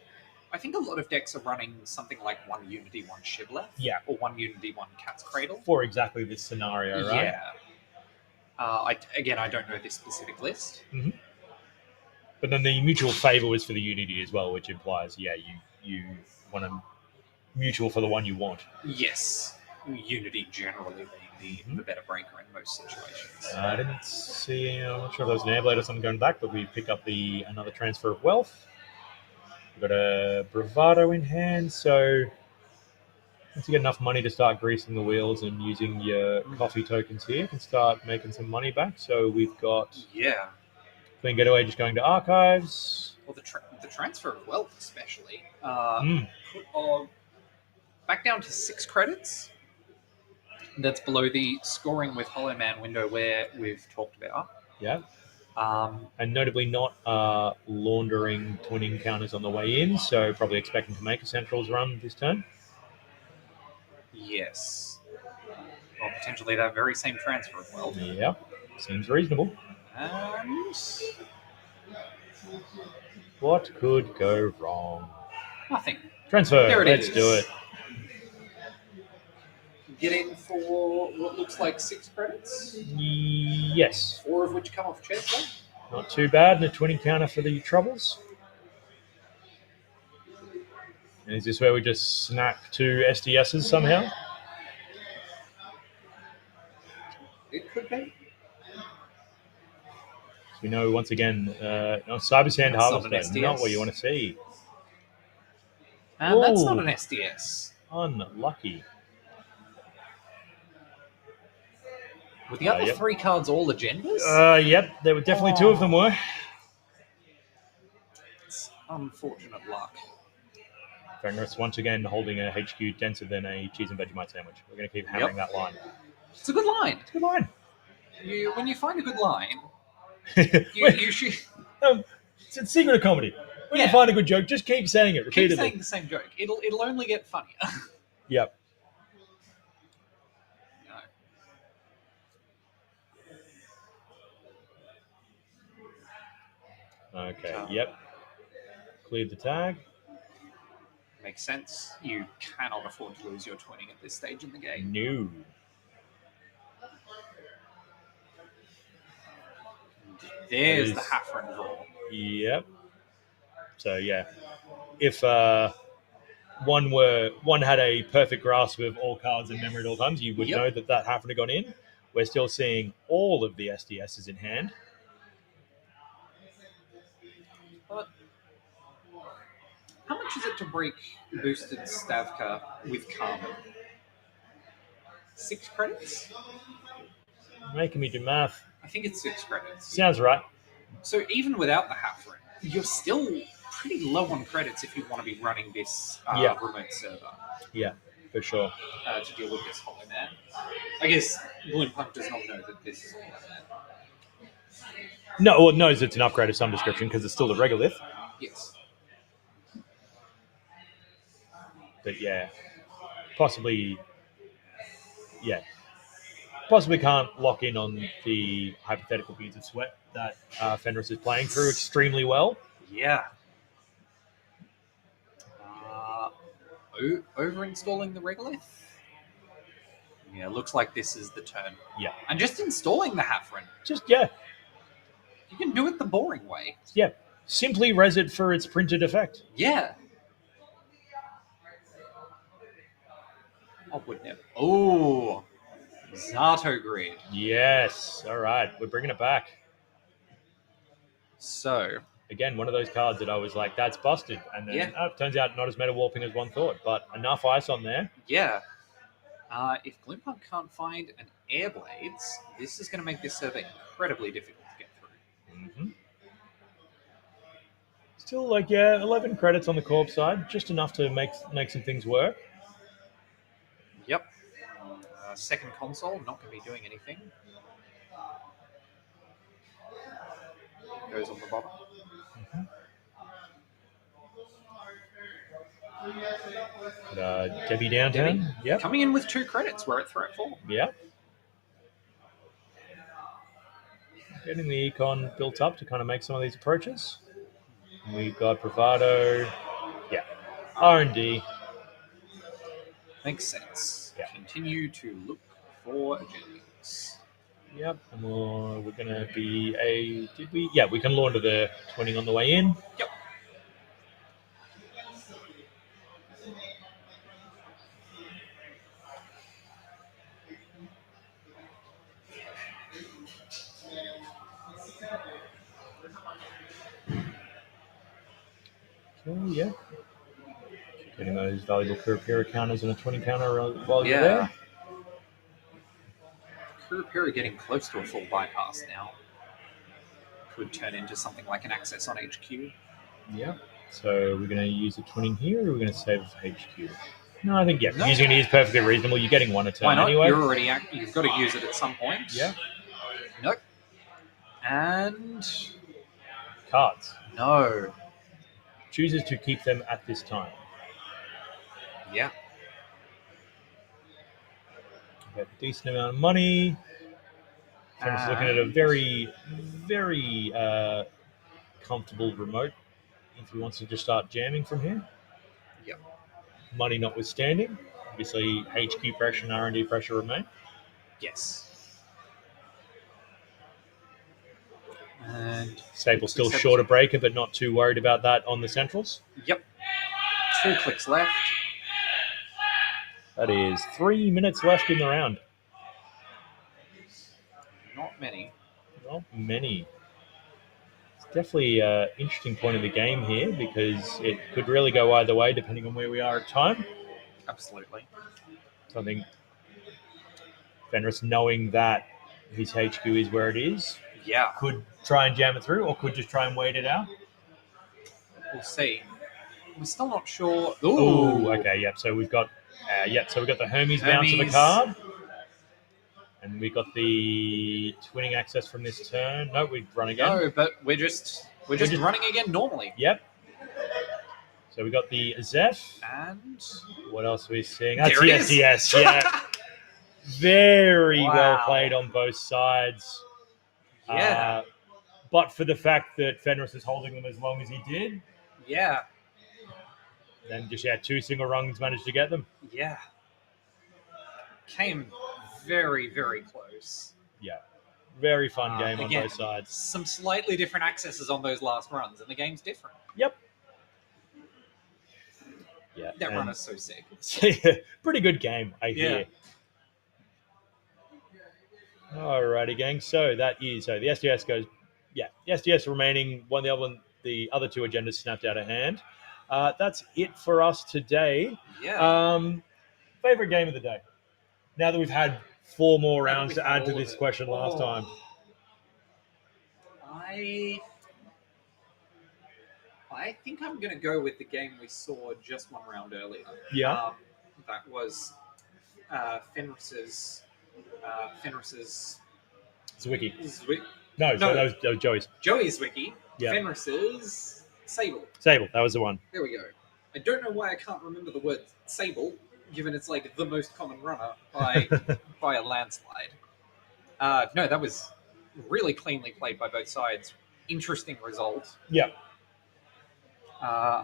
I think a lot of decks are running something like 1 Unity, 1 Shibboleth. Yeah. Or 1 Unity, 1 Cat's Cradle. For exactly this scenario, right? Yeah. I don't know this specific list. Mm-hmm. But then the mutual favor was for the Unity as well, which implies, you want a mutual for the one you want. Yes. Unity generally being the better breaker in most situations. I didn't see, I'm not sure if there was an Airblade or something going back, but we pick up another Transfer of Wealth. We've got a Bravado in hand, so once you get enough money to start greasing the wheels and using your coffee tokens here, you can start making some money back. So we've got Clean Getaway just going to Archives. Well, the Transfer of Wealth especially. Put on back down to 6 credits. That's below the scoring with Hollow Man window where we've talked about. Yeah. And notably not laundering twin encounters on the way in, so probably expecting to make a Centrals run this turn. Yes. Or potentially that very same Transfer of Wealth. Yeah. Seems reasonable. And what could go wrong? Nothing. Transfer. There it Let's is. do it. Get in for what looks like 6 credits. Yes. 4 of which come off chest. Not too bad. And a twin encounter for the Troubles. And is this where we just snap 2 SDSs somehow? It could be. We know once again, Cyber Sand Harvest, not what you want to see. And that's not an SDS. Unlucky. Were the other 3 cards all agendas? Yep, there were definitely 2 of them were. It's unfortunate luck. Fenris once again holding a HQ denser than a cheese and Vegemite sandwich. We're going to keep hammering that line. It's a good line. It's a good line. When you find a good line, you should. It's a secret of comedy. When you find a good joke, just keep saying it repeatedly. Keep saying the same joke. It'll only get funnier. Yep. Okay. Yep. Cleared the tag. Makes sense. You cannot afford to lose your twinning at this stage in the game. No. There's the Haffron draw. Yep. So yeah, if one had a perfect grasp of all cards and memory at all times, you would know that Haffron had gone in. We're still seeing all of the SDSs in hand. But how much is it to break boosted Stavka with Carmen? 6 credits? Making me do math. I think it's 6 credits. Sounds right. So even without the half ring, you're still pretty low on credits if you want to be running this remote server. Yeah, for sure. To deal with this Hollow Man. I guess Gloompunt does not know that this is Hollow Man. No, well, it knows it's an upgrade of some description because it's still the regolith. Yes. But yeah, possibly can't lock in on the hypothetical beads of sweat that Fenris is playing through extremely well. Yeah. Over-installing the regolith? Yeah, looks like this is the turn. Yeah. And just installing the Hafren. You can do it the boring way. Yeah. Simply res it for its printed effect. Yeah. Oh, would never. Oh, Zato Grid. Yes. All right. We're bringing it back. So. Again, one of those cards that I was like, that's busted. And then it turns out not as meta warping as one thought, but enough ice on there. Yeah. If Gloompunt can't find an Airblades, this is going to make this server incredibly difficult to get through. Mm-hmm. Still, 11 credits on the Corp side, just enough to make some things work. Yep. Second console, not going to be doing anything. Goes on the bottom. Debbie downtown. Yep. Coming in with 2 credits. We're at threat 4. Yeah. Getting the econ built up to kind of make some of these approaches. We've got Bravado. Yeah. R&D. Makes sense. Yeah. Continue to look for agendas. Yep. And we're going to be Did we? Yeah, we can launder the twinning on the way in. Yep. Okay, yeah. Getting those valuable Kurapira counters and a 20 counter while you're there. Kurapira getting close to a full bypass now. Could turn into something like an access on HQ. Yeah. So we're going to use a twinning here, or we're going to save it for HQ? No, I think, using it is perfectly reasonable. You're getting one a turn. Why not? Anyway. You've got to use it at some point. Yeah. Nope. And... Cards. No. Chooses to keep them at this time. Yeah. Got a decent amount of money. Fenris looking at a very, very comfortable remote if he wants to just start jamming from here. Yep. Money notwithstanding. Obviously, HQ pressure and R&D pressure remain. Yes. And Sable still short a breaker, but not too worried about that on the centrals. Yep. 2 clicks left. That is 3 minutes left in the round. Not many. Not many. It's definitely an interesting point of the game here because it could really go either way depending on where we are at time. Absolutely. So I think Fenris, knowing that his HQ is where it is, could try and jam it through or could just try and wait it out. We'll see. We're still not sure. Ooh, okay, yep. So we've got the Hermes bounce of the card. And we got the twinning access from this turn. No, we'd run again. No, but we're just running again normally. Yep. So we got the Zeph. And what else are we seeing? That's there the it is. SDS, yeah. Very well played on both sides. Yeah. But for the fact that Fenris is holding them as long as he did. Yeah. Then just 2 single rungs managed to get them. Yeah. Came very, very close. Yeah. Very fun game again, on both sides. Some slightly different accesses on those last runs, and the game's different. Yep. Yeah. That run is so sick. Pretty good game, I hear. Alrighty, gang. So the SDS goes. Yeah, the SDS remaining. The other 2 agendas snapped out of hand. That's it for us today. Yeah. Favorite game of the day? Now that we've had 4 more rounds to add to this question last time. I think I'm going to go with the game we saw just one round earlier. Yeah. That was Fenris's. Zwicky. No, No, that was Joey's. Joey's Wiki. Yeah. Fenris's Sable. Sable, that was the one. There we go. I don't know why I can't remember the word Sable, given it's like the most common runner by a landslide. No, that was really cleanly played by both sides. Interesting result. Yeah.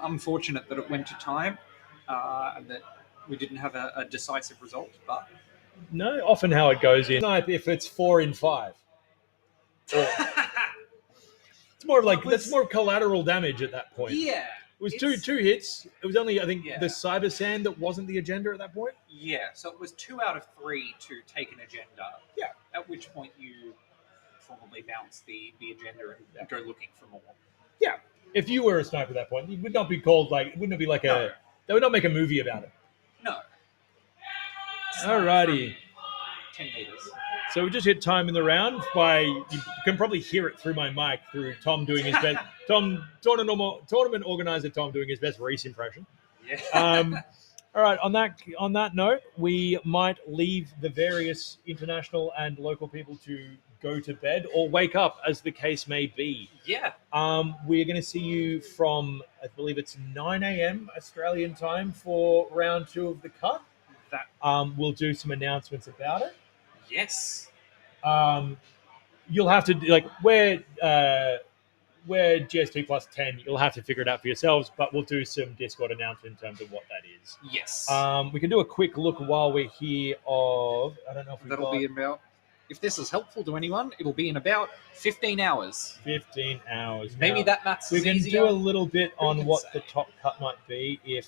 Unfortunate that it went to time and that we didn't have a decisive result, but no, often how it goes in. If it's 4 in 5. It's more like that's more collateral damage at that point. Yeah. It was two hits. It was only, I think, the Cyber Sand that wasn't the agenda at that point. Yeah, so it was 2 out of 3 to take an agenda. Yeah. At which point you probably bounce the agenda and go looking for more. Yeah. If you were a sniper at that point, it would not be called like, it wouldn't be like they would not make a movie about it. No. Alrighty. 10 meters. So we just hit time in the round by, you can probably hear it through my mic, through Tom doing his best, tournament organizer Tom doing his best Reese impression. Yeah. All right, on that note, we might leave the various international and local people to go to bed or wake up, as the case may be. Yeah. We're going to see you from, I believe it's 9 a.m. Australian time for round 2 of the cut. We'll do some announcements about it. Yes. You'll have to like where GST plus 10. You'll have to figure it out for yourselves, but we'll do some Discord announcement in terms of what that is. Yes. We can do a quick look while we're here. I don't know if that'll be about. If this is helpful to anyone, it'll be in about 15 hours. 15 hours. Maybe now, that math's we can easier. do a little bit on what the top cut might be if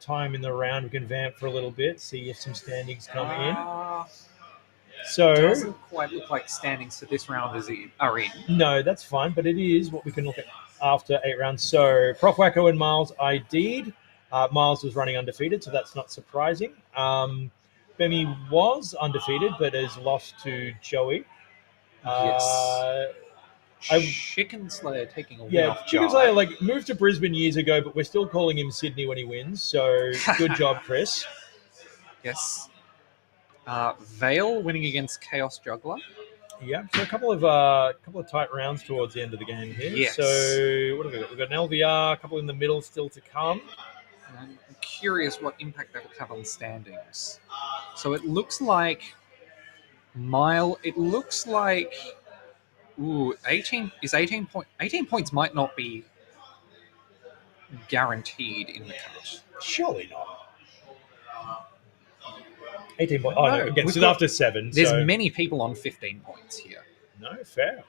time in the round we can vamp for a little bit, see if some standings come in. So it doesn't quite look like standings for this round are in. No, that's fine, but it is what we can look at after 8 rounds. So Prof Wacko and Miles ID'd. Miles was running undefeated, so that's not surprising. Bemi was undefeated, but has lost to Joey. Yes. Chicken Slayer taking a win off Chicken Slayer moved to Brisbane years ago, but we're still calling him Sydney when he wins. So good job, Chris. Yes. Vale winning against Chaos Juggler. Yeah, so a couple of tight rounds towards the end of the game here. Yes. So what have we got? We've got an LVR, a couple in the middle still to come. I'm curious what impact that will have on standings. So it looks like 18 points might not be guaranteed in the cut. Surely not. 18 points. Oh, no. Again, so after 7. There's many people on 15 points here. No, fair.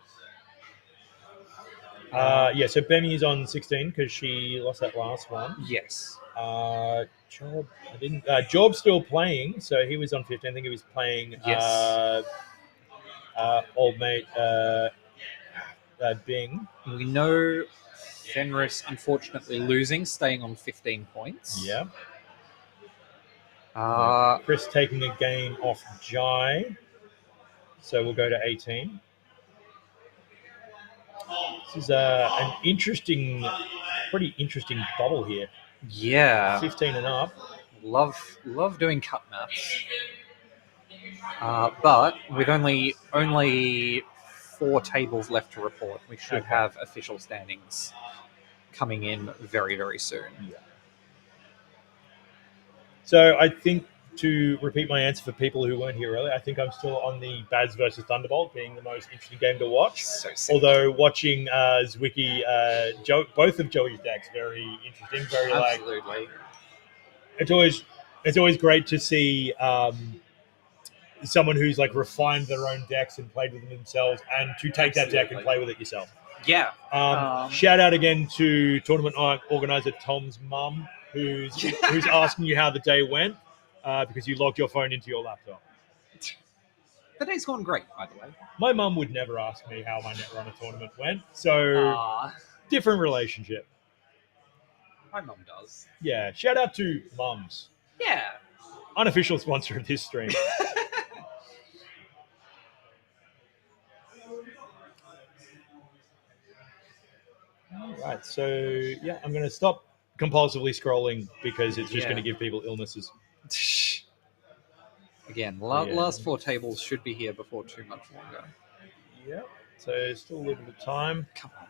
So Bemi is on 16 because she lost that last one. Yes. Job's still playing, so he was on 15. I think he was playing old mate Bing. We know Fenris unfortunately losing, staying on 15 points. Yeah. Chris taking a game off Jai, so we'll go to 18. This is an pretty interesting bubble here. Yeah. 15 and up. Love doing cut maths. But with only 4 tables left to report, we should have official standings coming in very, very soon. Yeah. So I think, to repeat my answer for people who weren't here earlier, I think I'm still on the Bads versus Thunderbolt being the most interesting game to watch. So sick. Although watching Zwicky, both of Joey's decks, very interesting. Very absolutely. It's always great to see someone who's refined their own decks and played with them themselves, and to take that deck and play with it yourself. Yeah. Shout out again to tournament organizer Tom's mum, who's asking you how the day went because you logged your phone into your laptop. The day's gone great, by the way. My mum would never ask me how my Netrunner tournament went, so different relationship. My mum does. Yeah, shout out to mums. Yeah. Unofficial sponsor of this stream. All right, so yeah, I'm going to stop compulsively scrolling because it's just going to give people illnesses. Again, last 4 tables should be here before too much longer. Yeah, so still a little bit of time. Come on.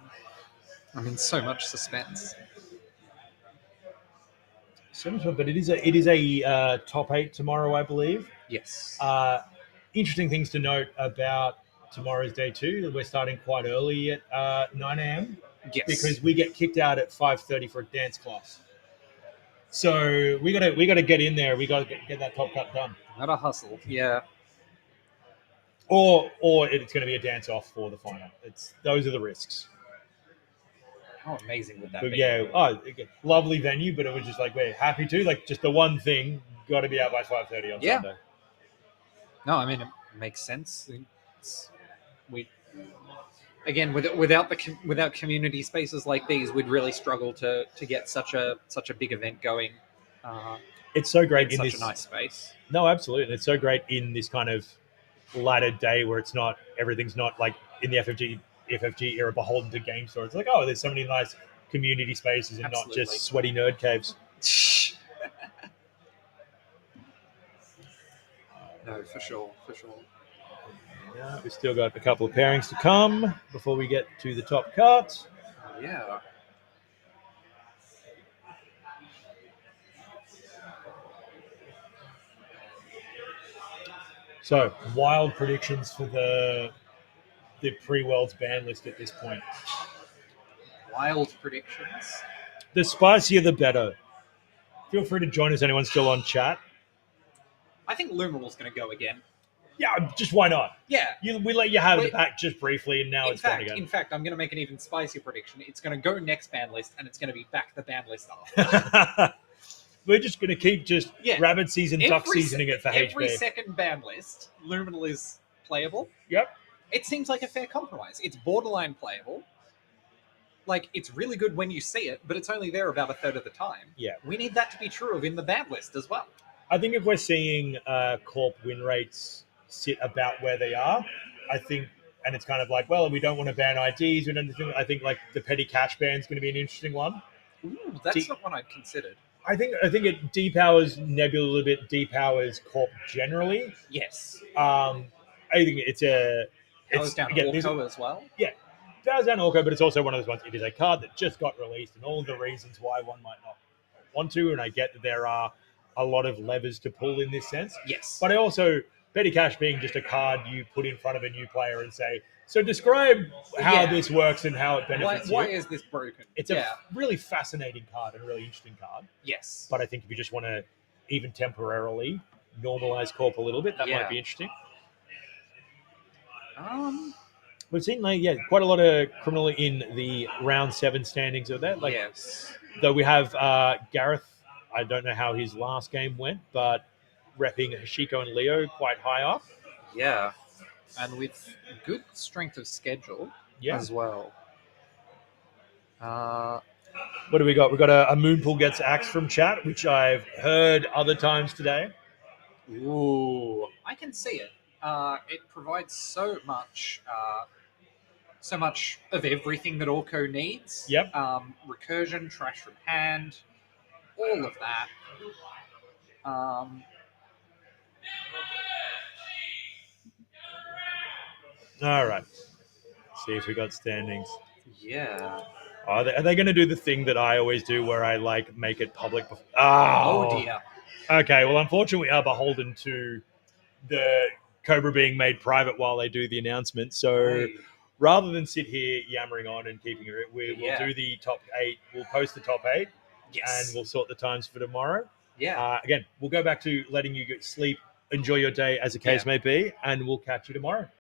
I'm in so much suspense. So much fun, but it is a top 8 tomorrow, I believe. Yes. Interesting things to note about tomorrow's day 2. We're starting quite early at 9 a.m. Yes. Because we get kicked out at 5:30 for a dance class. So we gotta get in there. We gotta get that top cut done. Gotta hustle. Yeah. Or it's going to be a dance off for the final. Those are the risks. How amazing would that But be? yeah, lovely venue, but it was just like we're happy to. Like just the one thing, got to be out by 5:30 on Sunday. No, I mean it makes sense. Without community spaces like these, we'd really struggle to get such a big event going. It's so great in such this a nice space. No, absolutely, it's so great in this kind of latter day where everything's not like in the FFG era beholden to game store. It's like, oh, there's so many nice community spaces and Absolutely. not just sweaty nerd caves. No, for sure. Yeah, we've still got a couple of pairings to come before we get to the top cut. Yeah. So, wild predictions for the pre-Worlds ban list at this point. Wild predictions. The spicier, the better. Feel free to join us. Anyone's still on chat? I think Luminal's going to go again. Yeah, just why not? Yeah. We let you have it back just briefly, and now it's gone again. In fact, I'm going to make an even spicier prediction. It's going to go next ban list, and it's going to be back the ban list after. We're just going to keep rabbit season, duck seasoning it for every HP. second ban list, Luminal is playable. Yep. It seems like a fair compromise. It's borderline playable. Like, it's really good when you see it, but it's only there about a third of the time. Yeah. We need that to be true of in the ban list as well. I think if we're seeing Corp win rates sit about where they are, I think, and it's kind of like, well, we don't want to ban IDs. I think like the petty cash ban is going to be an interesting one. Ooh, that's not one I'd considered. I think it depowers Nebula a little bit, depowers Corp generally. Yes. I think it's down Orko as well. Yeah, powers down Orko, but it's also one of those ones. It is a card that just got released, and all of the reasons why one might not want to. And I get that there are a lot of levers to pull in this sense. Yes. But I also petty cash being just a card you put in front of a new player and say, so describe how this works and how it benefits Why is this broken? It's a really fascinating card and a really interesting card. Yes. But I think if you just want to even temporarily normalize Corp a little bit, that might be interesting. We've seen quite a lot of criminal in the round 7 standings of that. Yes. Though we have Gareth, I don't know how his last game went, but repping Hashiko and Leo quite high up. Yeah. And with good strength of schedule as well. What do we got? We've got a Moonpool gets axed from chat, which I've heard other times today. Ooh. I can see it. It provides so much of everything that Orko needs. Yep. Recursion, trash from hand, all of that. All right. See if we got standings. Yeah. Are they going to do the thing that I always do where I make it public? Oh dear. Okay. Well, unfortunately, we are beholden to the Cobra being made private while they do the announcement. So rather than sit here yammering on and keeping it, we will do the top 8. We'll post the top 8. Yes. And we'll sort the times for tomorrow. Yeah. Again, we'll go back to letting you sleep, enjoy your day as the case may be, and we'll catch you tomorrow.